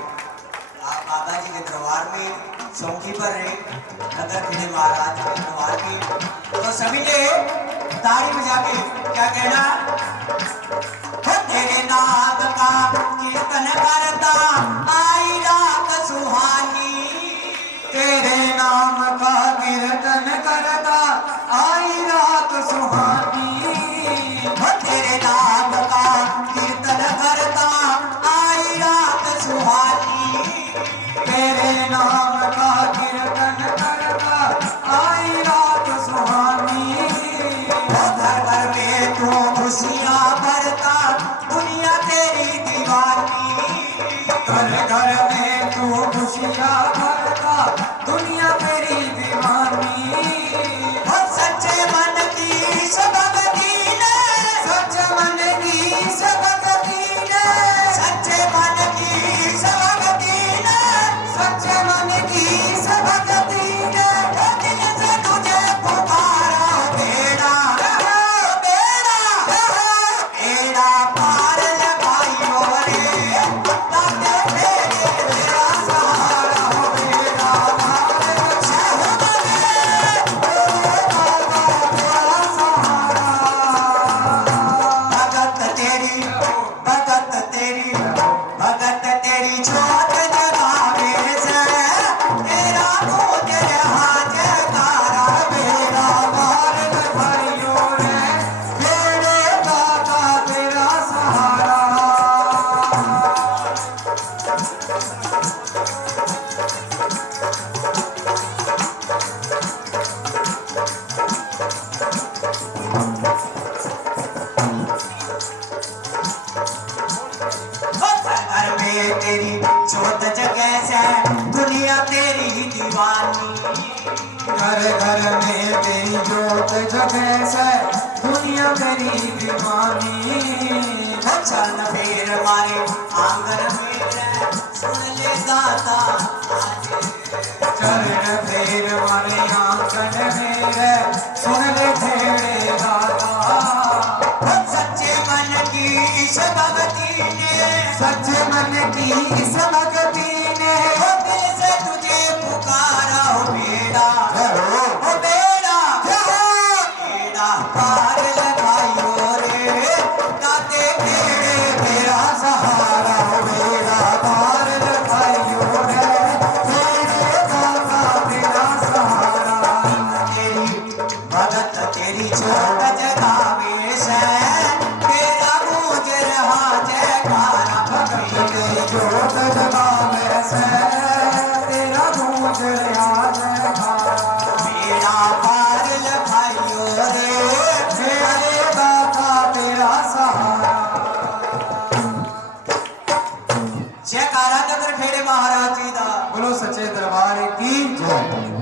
आप बाबा जी के दरबार में चौकी पर रहे, नगर खेड़े महाराज के दरबार में, तो सभी ने ताड़ी बजा के क्या कहना, हो तेरे नाम का कीर्तन करता आई रात सुहानी। तेरे नाम का कीर्तन करता आई रात सुहानी। हो तेरे नाम का कीर्तन करता आई रात सुहानी। तेरे नाम का कीर्तन करता आई रात सुहानी। घर घर में तू खुशियां भरता दुनिया तेरी दीवानी। घर घर में तू खुशियां भरता दुनिया तेरी दीवानी। घर में तेरी जोत जगे से दुनिया मेरी दीवानी। चरण फेर मारे आंगन में सुन ले गाता चरण फेर वाले आंगन मेरे सुन ले खेड़े गाता। सच्चे मन की इस भक्ति ने सच्चे मन की इस भक्ति ने दिल से तुझे पुकारा हो बेड़ा, हो बेड़ा, बेड़ा पार लगाइयो रे दाते खेड़े तेरा सहारा हो बेड़ा पार लगाइयो रे तेरे दाता तेरा सहारा। तेरी भगत तेरी छोट जगावे से तेरा गूंज रहा जयकारा। तेरी जोत जगावे से तेरा गूंज रहा जयकारा। बेड़ा पार लगाइयो रे तेरे दाता तेरा सहारा। जयकारा नगर खेड़े महाराज जी दा। बोलो सच्चे दरबार की जय।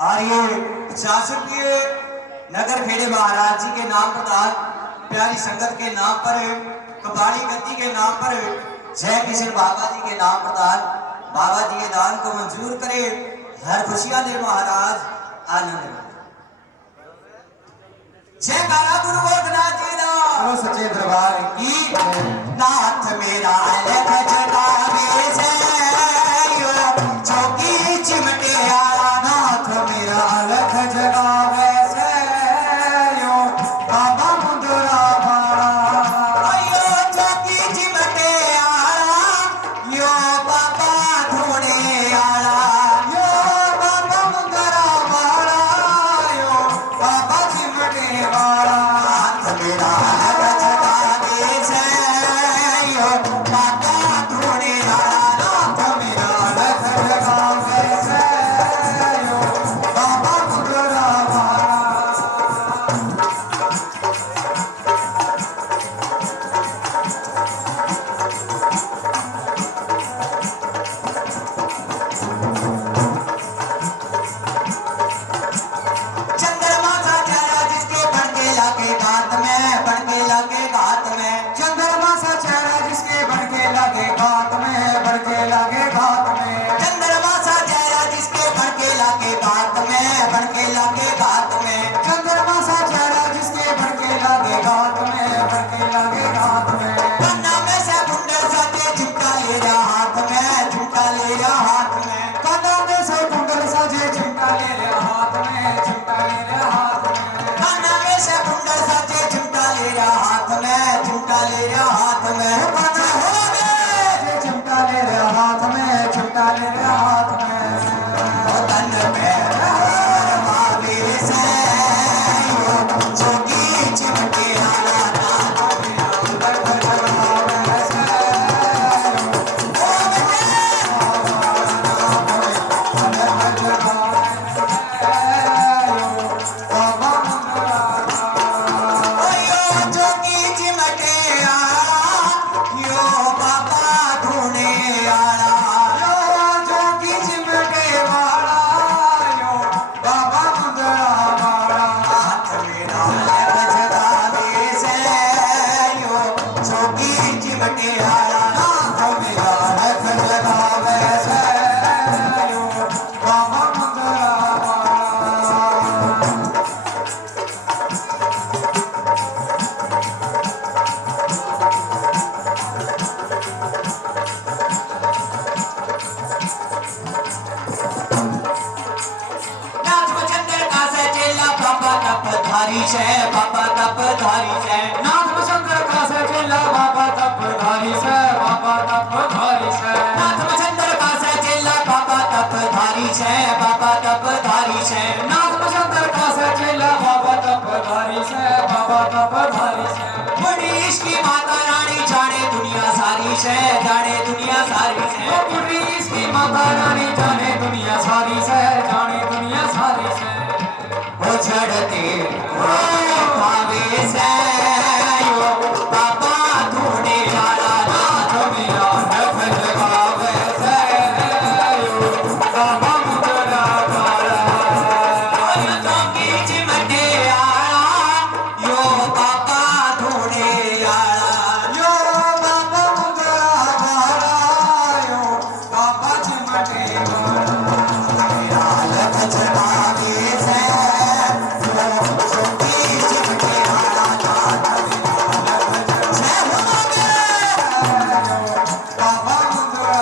और ये शासकीय नगर खेड़े महाराज जी के नाम पर प्यारी संगत के नाम पर कबाड़ी गद्दी के नाम पर जय किशन बाबा जी के नाम पर बाबा जी के दान को मंजूर करे। हर खुशियां दे महाराज आनंद में। जयकारा गुरु गोरखनाथ जी दा। बोलो सच्चे दरबार की जय। नाथ मेरा लख जगावे से यो चौकी चिमटे आला। नाथ मेरा लख जगावे से यो बाबा मुंदरा बाड़ा। अयो चौकी चिमटे आला यो बाबा धोने आला। यो बाबा मुंदरा बाड़ा यो बाबा चिमटे वाला। नाथ मेरा लख जगावे से यो बाबा धोने आला। नाथ मेरा लख जगावे से यो बाबा मुंदरा बाड़ा। चंद्रमा का चेहरा जिसके बढ़के लागे घात में, बढ़के लागे घात में। चंद्रमा सा चेहरा जिसके बढ़के लगे घात में, बढ़के लगे घात में। चंद्रमा सा चेहरा जिसके बढ़के लागे घात में, बढ़के लागे घात में। चंद्रमा सा चेहरा जिसके बढ़के लगे घात में, बढ़के लगे घात में। कन्ना में से कुंडल साजे झुमका ले रहा हाथ में, झुमका ले रहा हाथ में। कानों में से कुंडल सजे झुमका ले ले हाथ में, झुमका ले ले हाथ में। कन्ना में से कुंडल साजे झुमका ले रहा हाथ में, झुमका ले रहा हाथ में। कानों में से झुमका ले ले हाथ में, झुमका ले ले हाथ में। ओ तन पे मावे से यो जोगी चिमटे आला। लख जगावे से ओ बच्चे लख जगावे से बाबा मुंदरा बाड़ा। ओयो जोगी चिमटे आला यो बाबा धोने आला। यो जोगी चिमटे वाला यो बाबा मुंदरा बाड़ा। हाथ मेरा लख जगावे से यो जोगी चिमटे आला। नाथ मेरा लख जगावे से यो बाबा मुंदरा बाड़ा। नाथ बचंदर का से चेला बाबा तप धारी से, बाबा तप धारी से। नाथ बचंदर का से चेला बाबा तप धारी से, बाबा तप धारी से। नाथ बचंदर का से चेला बाबा तप धारी से, बाबा तप धारी से। नाथ बचंदर का से चेला बाबा तप धारी से, बाबा तप धारी से। बड़ी इसकी माता रानी जाने दुनिया सारी से, जाने दुनिया सारी से। ओ बुढ़ी इसकी माता रानी जाने दुनिया सारी से, जाने दुनिया सारी से। वो चढ़ते वो भावे से यो बाबा धोने आला। नाथ मेरा लख जगावे से यो बाबा मुंदरा वाला तो बीच मटे आया यो बाबा धोड़े आया यो बाबा मुंदरा वाला यो बाबा चिमटे वाला लख जगा के से यो बीच मटे आया बाबा मुंदरा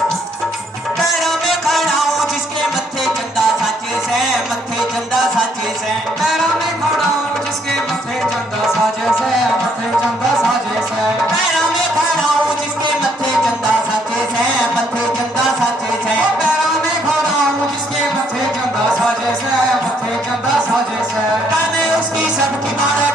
पैरों में खड़ा हूँ जिसके मत्थे चंदा साचे से मत्थे चंदा साचे से पैरों में खड़ा हूँ जिसके मथे चंदा साजे से मथे चंदा साजे से पैरों में खड़ा हूँ जिसके मत्थे चंदा साचे से मत्थे चंदा साचे से पैरों में खड़ा हूँ जिसके मथे चंदा साजे से मथे चंदा साजे से गाने उसकी सबकी मारे